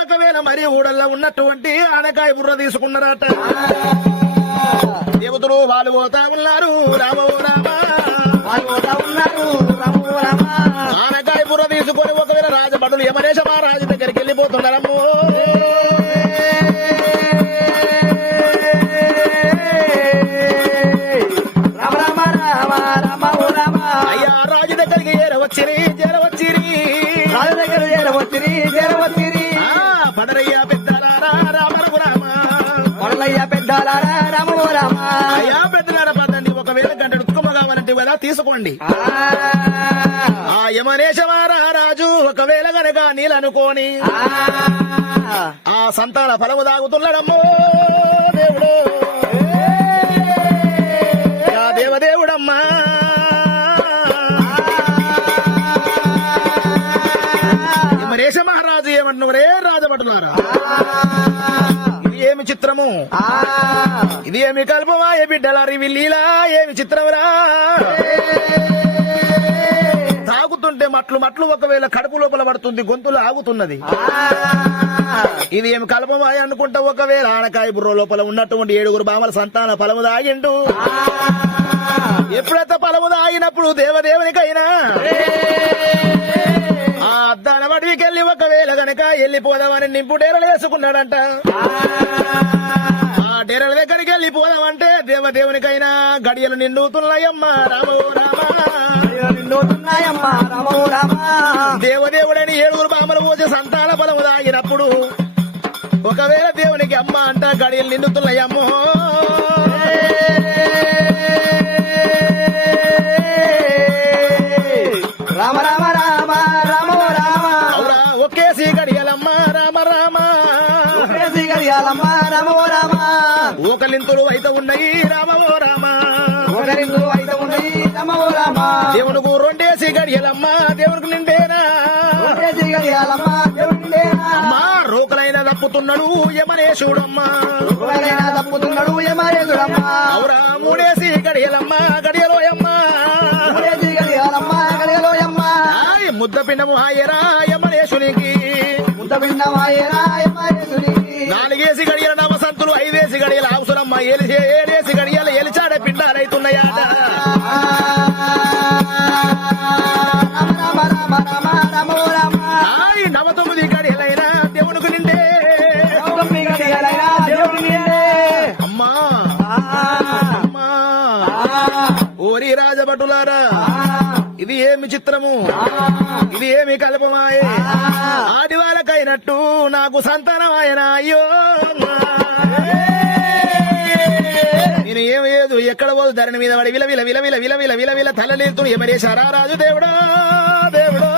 ఒకవేళ మరి ఊడల్లో ఉన్నటువంటి ఆనకాయ బుర్ర తీసుకున్నారట. దేవతలు వాళ్ళు పోతా ఉన్నారు రామో రామ ఆనకాయ బుర్ర తీసుకొని ఒకవేళ రాజభటులు యమరేశ మహారాజు దగ్గరికి వెళ్ళిపోతున్నారమ్మో. అయ్యా రాజు దగ్గరికి చేరవచ్చిరి పడరయ్యా పెద్దలారా రామరఘు రామ అయ్యా పెద్దలారా పదండి ఒకవేళ గంట ఉత్తుమ కావాలంటే కదా తీసుకోండి. ఆ యమనేశ మహారాజు ఒకవేళ గనక నీళ్ళనుకోని ఆ సంతాన ఫలము తాగుతున్నాడమ్మో. దేవుడు దేవదేవుడమ్మా యమనేశ మహారాజు ఏమంటున్నారే రాజభటులారా ఇది ఏమి చిత్రము, ఇది ఏమి కల్పమా ఏ బిడ్డలారి విల్లీలా ఏమి చిత్రమురా. తాగుతుంటే మట్లు మట్లు ఒకవేళ కడుపు లోపల పడుతుంది గొంతులు ఆగుతున్నది. ఇది ఏమి కల్పమా అనుకుంటా ఒకవేళ ఆనకాయ బుర్ర లోపల ఉన్నటువంటి 7 బామల సంతాన ఫలము తాగిండు. ఎప్పుడైతే ఫలము తాగినప్పుడు దేవదేవునికైనా ఆ అద్దాన వడికెళ్ళి ఒకవేళ గనక వెళ్ళిపోదామని నింపు డేరలు వేసుకున్నాడంట. ఆ డేరల దగ్గరికి వెళ్ళిపోదామంటే దేవదేవునికైనా గడియలు నిండుతున్నాయమ్మా రామో రామ దేవదేవుడని 7 బామలు పోసే సంతాన ఫలము తాగినప్పుడు ఒకవేళ దేవునికి అమ్మ అంట గడియలు నిండుతున్నాయమ్మో. రామ రామ రామ రామ రామ ఒకేసి గడియలమ్మ రామ రామ గడియాలమ్మ రామ రామ ఓకలింతులు అయితే ఉన్నాయి రామో రామ ఒకరిందులు అయితే ఉన్నాయి రామ రామ దేవునికి 2 గడియలమ్మ దేవునికి నిండేనా గడియాలమ్మ దేవుడి అమ్మా రోకలైన తప్పుతున్నాడు యమనేశుడమ్మా తప్పుతున్నాడు యమరేశుడమ్మ అవురా 3 గడియలమ్మ గడియలోయమ్మ గడియాలమ్మ గడియలోయమ్మ ముద్ద పిండము హాయరా యమనేశునికి ముద్ద పిండమాయరా యమరేశునికి 4 గడియల నవసంతులు 5 గడియల అవసరమ్మ 7 గడియల ఎలిచాడ పిండాలైతున్నాయాట. రామ రామ రామ రామ రామ 9 గడియలైనా దేవునికి నిండే గడియాలైనా దేవుడి నిండే అమ్మా అమ్మా ఓరి రాజభటులారా ఇది ఏమి చిత్రము, ఇది ఏమి కల్పమాయే. ఆదివాళ్ళకైనట్టు నాకు సంతానమాయన అయ్యో. నేను ఏమి లేదు ఎక్కడ పోదు ధరణి మీద వాడి విల విల విల విల విల విల విల విల తలలేతుడు ఎమరేశారా రాజు దేవుడో దేవుడో.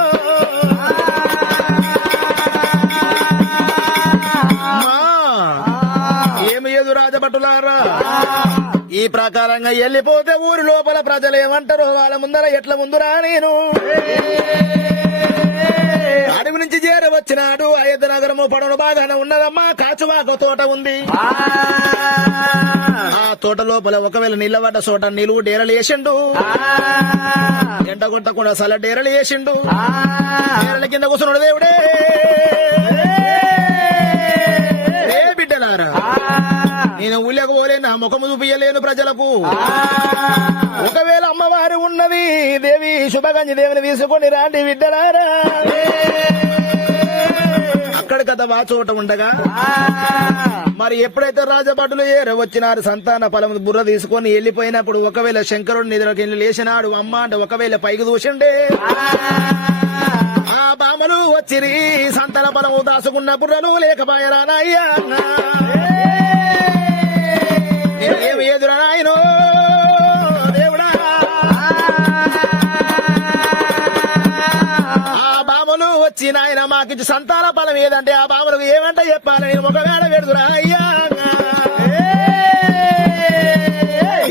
ఏమి ఏదు రాజభటులారా ఈ ప్రకారంగా వెళ్ళిపోతే ఊరి లోపల ప్రజలు ఏమంటారో వాళ్ళ ముందర ఎట్ల ముందురా. నేను అడవి నుంచి చేరి వచ్చినాడు అయోధ్య నగరము పడవ బాగానే ఉన్నదమ్మా. కాచువాక తోట ఉంది. ఆ తోట లోపల ఒకవేళ నిలబడ్డ చోట నిలువు డేరలు వేసిండు, ఎండ కొట్టకుండా సల డేరలు వేసిండు. డేరల కింద కూర్చున్నాడు దేవుడే. బిడ్డలారా నేను ఊళ్ళకు పోలే నా ముఖము చూపించలేను ప్రజలకు. ఒకవేళ అమ్మవారు ఉన్నది దేవి శుభగంజి దేవిని తీసుకొని రాండి బిడ్డలారా. అక్కడ కదా బా చోట ఉండగా మరి ఎప్పుడైతే రాజభటులు వచ్చినారు సంతాన ఫలం బుర్ర తీసుకొని వెళ్ళిపోయినప్పుడు ఒకవేళ శంకరుడు నిద్రకి వెళ్ళి లేచినాడు అమ్మ అంటే ఒకవేళ పైకి దూషండే. ఆ బామలు వచ్చిరి సంతాన ఫలము దాసుకున్న బుర్రలు లేకపోయారా నాయ్యా. ఏమి ఎదురా నాయనో దేవుడా. ఆ బామలు వచ్చి నాయన మాకిచ్చి సంతాన ఫలం ఏదంటే ఆ బామలకు ఏమంట చెప్పాలి. నేను ఒకవేళ పెడుతురా అయ్యా.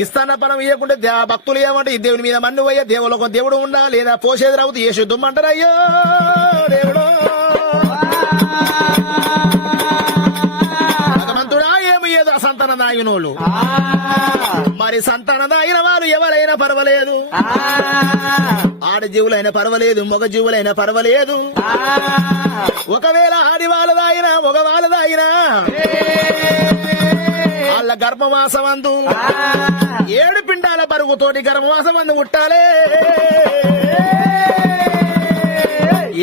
ఇస్తాన ఫలం ఇవ్వకుంటే భక్తులు ఏమంటే ఈ దేవుని మీద మన్ను అయ్యా దేవులకు దేవుడు ఉండా లేదా పోసేది రావుతూ ఏ శుద్ధం అంటారు అయ్యో దేవుడు. భగవంతుడా ఏమి ఏదో సంతానం దాగినోళ్ళు మరి సంతానం దాగిన వాళ్ళు ఎవరైనా పర్వాలేదు, ఆడ జీవులైనా పర్వాలేదు, మగ జీవులైనా పర్వాలేదు. ఒకవేళ ఆడి వాళ్ళు దాగినా మగ వాళ్ళు దాగినా వాళ్ళ గర్భవాసమందు 7 పిండాల పరుగుతోటి గర్భవాసమందు ముట్టాలే.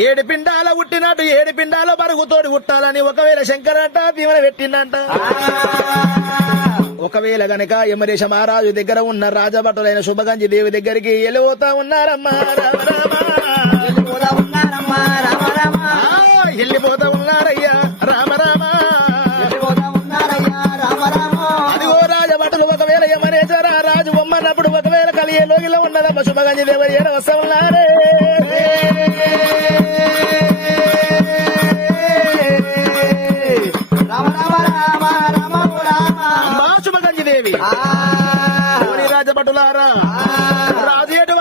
7 పిండాల ఉట్టినట్టు 7 పిండాల పరుగుతోటి ఉట్టాలని ఒకవేళ శంకరంట భీమన పెట్టిందంట. ఒకవేళ గనక యమరేశ మహారాజు దగ్గర ఉన్న రాజభటులైన శుభగంజి దేవి దగ్గరికి వెళ్ళిపోతా ఉన్నారమ్మా వెళ్ళిపోతా ఉన్నారయ్యా రామ రామ. అదిగో రాజభటులు ఒకవేళ యమరేశ్వర రాజు బొమ్మన్నప్పుడు ఒకవేళ కలిగే లోగిలో ఉన్నదమ్మ శుభగంజి దేవి ఏడ వస్తా ఉన్నారే. శుభగంజిదేవి రాజభటులారా రాజేటు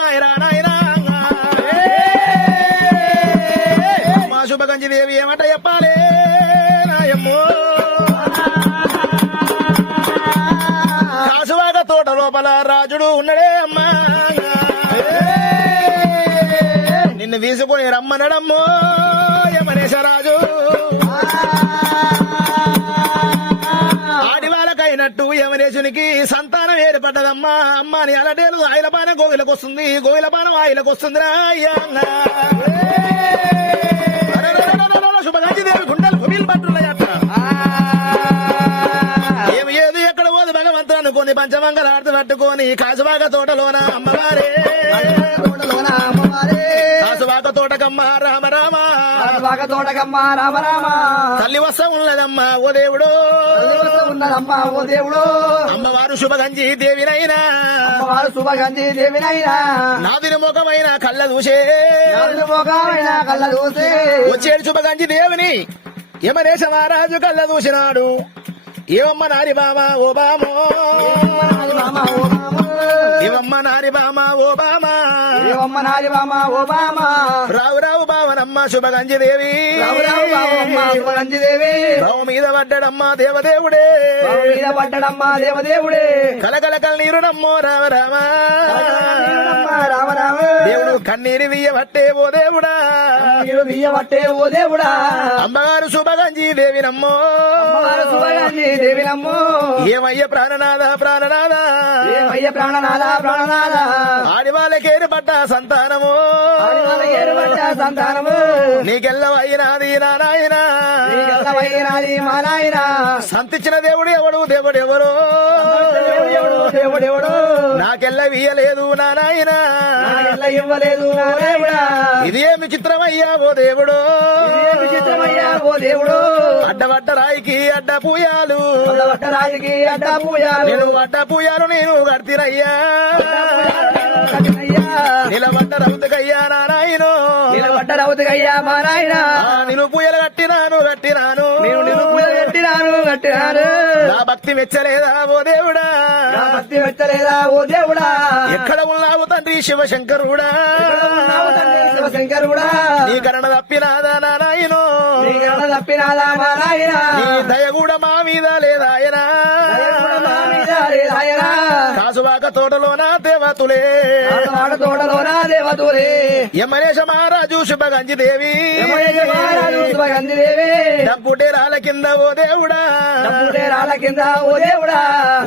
మా శుభగంజిదేవి ఏమంట చెప్పాలి నాయమ్మో. కాసువాగ తోట లోపల రాజుడు ఉన్నడే అమ్మా, నిన్ను తీసుకుని రమ్మనడమ్మో యమనేశరాజు. ఆడివాళ్ళకైనట్టు యమనేశునికి సంతానం ఏర్పడ్డదమ్మా. అమ్మాని అలటేలు ఆయిలపానం గోవిలకు వస్తుంది, గోవిలపానం ఆయిలకు వస్తుంది రాయ్యా. శుభగంజిదేవి గుండెలు కుమిల్ పట్టున్నాయట. ఏమి ఏది ఎక్కడ పోదు భగవంతుడు అనుకోని పంచమంగళార్తి పట్టుకొని కాసువాక తోటలోన అమ్మవారే, కాసువాక తోటకమ్మ రామ రామ, తోటకమ్మ రామ రామ. తల్లి వస్తా ఉన్నదమ్మా ఓ దేవుడు, ఉన్నదమ్మా ఓ దేవుడు. అమ్మవారు శుభగంజి దేవినైనా, అమ్మవారు శుభగంజి దేవినైనా నాదిని ముఖమైన కళ్ళ దూసే, ముఖమైన కళ్ళ చూసే వచ్చేడు శుభగంజి దేవిని యమనేశ మహారాజు కళ్ళ దూసినాడు. ఏవమ్మ నారి బామ ఓ బామో, ఏవమ్మ నారి బామ ఓ బామ, ఏవమ్మ నారి బామ ఓ బామ. రావు రావు బావనమ్మ శుభగంజి దేవి, శుభగంజి దేవి రావు మీద పడ్డాడమ్మా దేవదేవుడే, మీద పడ్డడమ్మా దేవదేవుడే. కలకల కన్నీరునమ్మో రామ రామ, రామ రామ. దేవుడు కన్నీరు వియ్యబట్టే ఓ దేవుడా, బియ్యబట్టే ఓ దేవుడా. అమ్మగారు శుభగంజి దేవినమ్మో, శుభగంజి దేవినమ్మో. ఏమయ్య ప్రాణనాథ ప్రాణనాథ, ఏమయ్య ప్రాణనాథ ప్రాణనాథ. ఆడి వాళ్ళకేరు పడ్డ సంతానము, ఏర్పడ్డ సంతానము నీకెల్లవైనాది నాయన, నీకెల్లవైనాది మా నాయన. సంతించిన దేవుడు ఎవడు దేవుడు ఎవరు, దేవుడెవడు నాకెల్ల వీయలేదు నాయన, నాకెల్ల ఇవ్వలేదు నా దేవుడా. ఇది ఏమి చిత్రమయ్యా ఓ దేవుడు, విచిత్రమయ్యా ఓ దేవుడు. అడ్డబడ్డ రాయికి అడ్డ పూయాలు, అడ్డబడ్డ రాజుకి అడ్డ పూయాలు, నేను అడ్డ పూయాలు నేను కడితిరయ్యా, నిలబడ్డ రౌతుకయ్యా నాయను, నిలబడ్డ రౌతుకయ్యా మా నాయన. నేను పూయలు కట్టినాను కట్టినాను, నేను పూజలు కట్టినాను కట్టినాను. నా భక్తి మెచ్చలేదా ఓ దేవుడా, నా భక్తి మెచ్చలేదా ఓ దేవుడా. ఎక్కడ ఉన్నావు తండ్రి శివశంకరుడా, శివశంకరుడా. నీ కరణ తప్పినాదా నాయను, నీ కరణ తప్పినాదా మా నాయన. నీ దయ కూడా మా మీద లేదాయనా, మా మీద లేదాయనా. కాసువాక తోటలోన దేవతులే, తోటలోన దేవతులే. యమనేశ మహారాజు శుభగంజి దేవి, శుభగంజి దేవి డంపుటే రాళ్ళ కింద ఓ దేవుడా, రాళ్ళ కింద ఓ దేవుడా.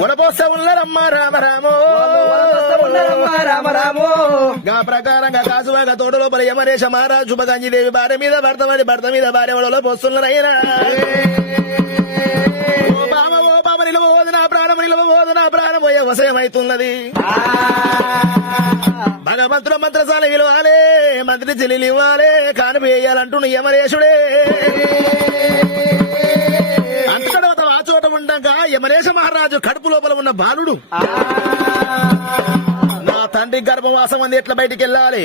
ఉడపోస్త ఉన్నరమ్మ రామ రామో, రామ రామో. గా ప్రకారంగా కాసువాక తోట లోపల యమనేశ మహారాజు శుభగంజి దేవి భార్య మీద భర్త పడి భర్త మీద భార్య వడలో పోస్తున్నారైనా. ఓ బామ నిలవబోదు నా ప్రాణం, నిలవబోదు నా ప్రాణం పోయే వశయమైతున్నది. భగవంతుడు మంత్రశాల విలువాలే, మంత్రి చెల్లెలు ఇవ్వాలే, కాను వేయాలంటున్న యమరేశుడే. అంతకడ ఆ చోట ఉండగా యమరేశ మహారాజు కడుపు లోపల ఉన్న బాలుడు నా తండ్రి గర్భవాసం అంది ఎట్లా బయటికి వెళ్ళాలి,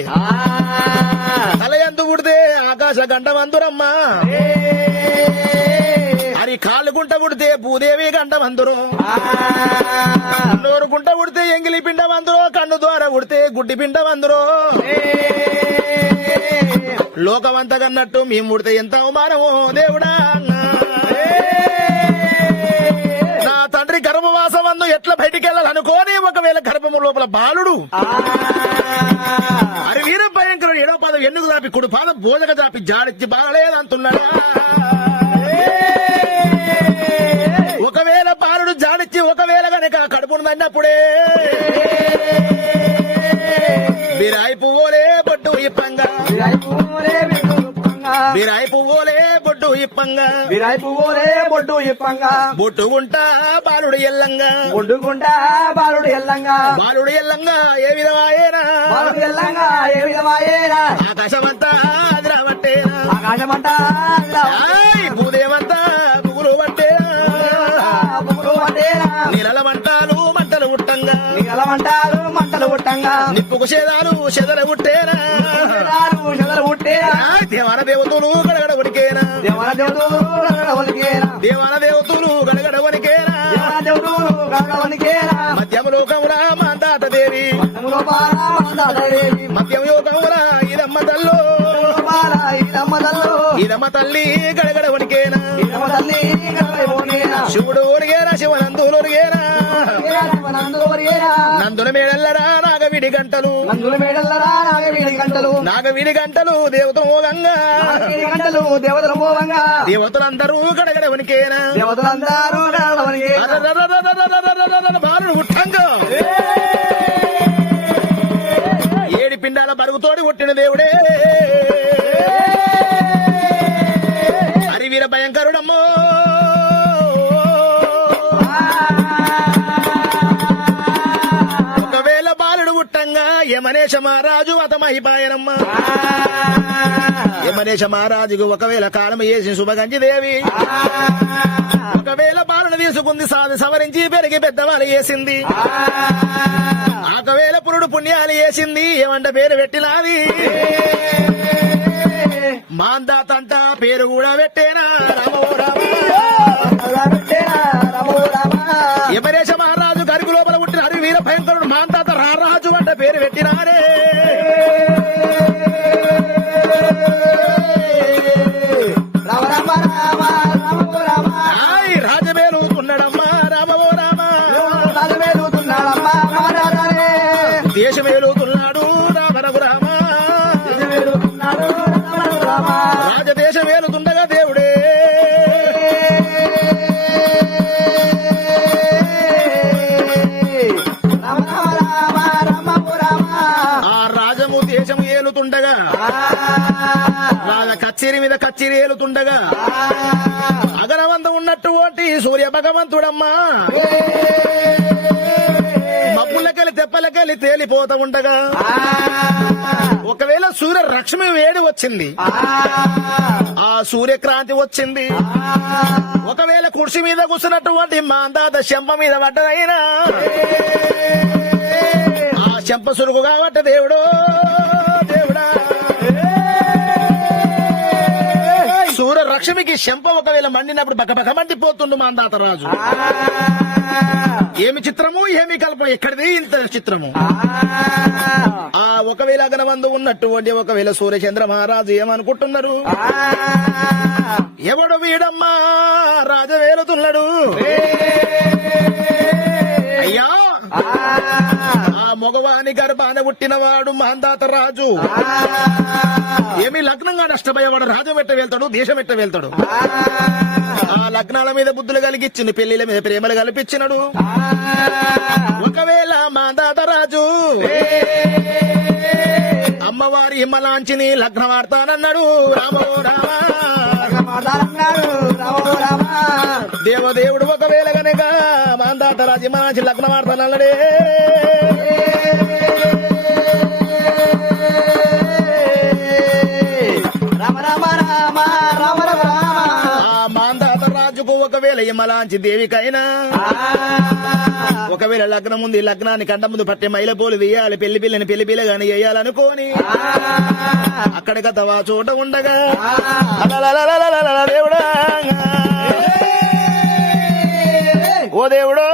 తల ఎందు పుడితే ఆకాశ గంట వందురమ్మా, అని కాళ్ళు గుంట పుడితే భూదేవి గంట వందురు, నోరు గుంట పుడితే ఎంగిలి పిండ వందురు, కన్ను ద్వారా పుడితే గుడ్డి పిండ వందురు. లోకమంతా కన్నట్టు మేము పుడితే ఎంత అవమానమో దేవుడా. నా తండ్రి గర్భవాసం లోపల బాలుడు అరి వీర భయంకరుడు ఎడవ పాదం ఎన్నుకు దాపి కుడి పాదం బోధక దాపి జాడిచ్చి బాగలేదంటున్నాడా. ఒకవేళ బాలుడు జాడిచ్చి ఒకవేళ గనక కడుపుందన్నప్పుడే బిరాయి పువ్వులే బొట్టు ఇప్పంగా బిరాయి పువ్వులే బొట్టు ఇప్పంగా విరాయి పువ్వులే బొడ్డు ఇప్పంగా బొట్టుకుంటా బాలుడు ఎల్లంగా బొడ్డుకుంటా బాలుడు ఎల్లంగా బాలుడు ఎల్లంగా ఏ విధమాయేనా బాలుడు ఎల్లంగా ఏ విధమాయేనా ఆకాశమంతా అది రావట్టేనా ఆకాశమంటా భూదేవంతా పువ్వులు పట్టేనా పువ్వులు పట్టేనా నీళ్ళ మంటలు మంటలు ఉట్టంగా నీలమంటారు మంటలు పుట్టంగా నిప్పుకు చేదాలు చెదలు ఉట్టేనా చెదలు పుట్టేనా దేవాన దేవతలు గడగడ ఉడికేనా దేవన దేవుడు గడవలికేనా దేవాన దేవతలు గడగడ వనికేనా దేవన దేవుడు గడవలికేనా మధ్యమ లోకముల మాందాత దేవి నములో బాలా మాందాదేవి మధ్యం యోగముల ఇదమ్మ తల్లు బాలా ఈరమ్మ తల్లు ఇదమ్మ తల్లి గడగడ వనికేనా ఈరమ్మ తల్లి గడవలికేనా శివుడు ఒడిగేనా శివనందులు ఒడిగేనా నందుల మేడల్లరా నాగవిడి గంటలు నందుల మేడల్లరా నాగవీడి గంటలు నాగవిడి గంటలు దేవతలు మోగంగా నాగవీడి గంటలు దేవతల మోవంగా దేవతలందరూ గడగడ వనికేనా దేవతలందరూ గడవలికేనా బాలుడు ఉట్టంగా ఏడి పిండాల బరుగుతోడి పుట్టిన దేవుడే హరివీర భయంకరుడమ్మో ఒకవేళ బాలుడు పుట్టంగా యమనేశ మహారాజు అతమహిపాయనమ్మ యమనేశ మహారాజుకు ఒకవేళ కాలం వేసి శుభగంజి దేవి ఒకవేళ బాలుని తీసుకుంది సాధి సవరించి పెరిగి పెద్దవాళ్ళు వేసింది ఒకవేళ పురుడు పుణ్యాలు వేసింది ఏమంట పేరు పెట్టినాది మాందాతంట పేరు కూడా పెట్టేనా రామో రామ యమనేశ మహారాజు గరుగు లోపల పుట్టిన హరి వీర భయంకరుడు మాందాత రారాజు అంట పేరు పెట్టినారే రామ రామ రామ రామ రామ ఆయ్ రాజమేలుతున్నాడమ్మా రామో రామ రాజమేలుతున్నాడమ్మా మారారే దేశమేలుతున్నాడు రామరఘు రామ రాజమేలుతున్నాడు రామ రాజదేశం ఏలుతుండగా దేవుడే రామ రామ రామ రామ ఆ రాజము దేశము ఏలుతుండగా రాజ కచ్చేరి మీద కచ్చేరి ఏలుతుండగా అగరవంత ఉన్నటువంటి సూర్య భగవంతుడమ్మా మబ్బులకెళ్ళి తెప్పలకెళ్ళి తేలిపోతా ఉండగా ఒకవేళ సూర్య రక్ష్మి వేడి వచ్చింది ఆ సూర్యక్రాంతి వచ్చింది ఒకవేళ కుర్చీ మీద కూర్చున్నటువంటి మాందాత శంప మీద పడ్డదైనా ఆ శంప సురుగు కాబట్టి దేవుడు దేవుడా సూర్య రక్ష్మికి శంప ఒకవేళ మండినప్పుడు బకబక మండిపోతుండు మాందాత రాజు ఏమి చిత్రము ఏమి కల్పన ఎక్కడిది ఇంత చిత్రము ఆ ఒకవేళ అగనవందు ఉన్నటువంటి ఒకవేళ సూర్యచంద్ర మహారాజు ఏమనుకుంటున్నారు ఎవడు వీడమ్మా రాజు వేలుతున్నాడు అయ్యా ఆ మగవాని గర్భాన పుట్టినవాడు మాందాత రాజు ఏమి లగ్నంగా నష్టపోయేవాడు రాజు ఎట్ట వెళ్తాడు దేశం ఎట్ట వెళ్తాడు ఆ లగ్నాల మీద బుద్ధులు కలిగించింది పెళ్లిల మీద ప్రేమలు కల్పించినడు ఒకవేళ మాందాత రాజు అమ్మవారి హిమ్మలాంచిని లగ్నం ఆడతానన్నాడు రామో రామ దేవదేవుడు ఒకవేళ గనక మాందాత రాజు హిమ్మలాంచి లగ్నం ఆడతానన్నాడే రామ రామ రామ రామ రామ ఆ మాందాత రాజుకు ఒకవేళ హిమ్మలాంచి దేవికైనా ఒకవేళ లగ్నం ఉంది లగ్నాన్ని కంట ముందు పట్టే మైల పోలు తీయాలి పెళ్లి పిల్లని పెళ్లి పిల్లగాని వేయాలనుకోని అక్కడ గతవా చోట ఉండగా దేవుడా ఓ దేవుడో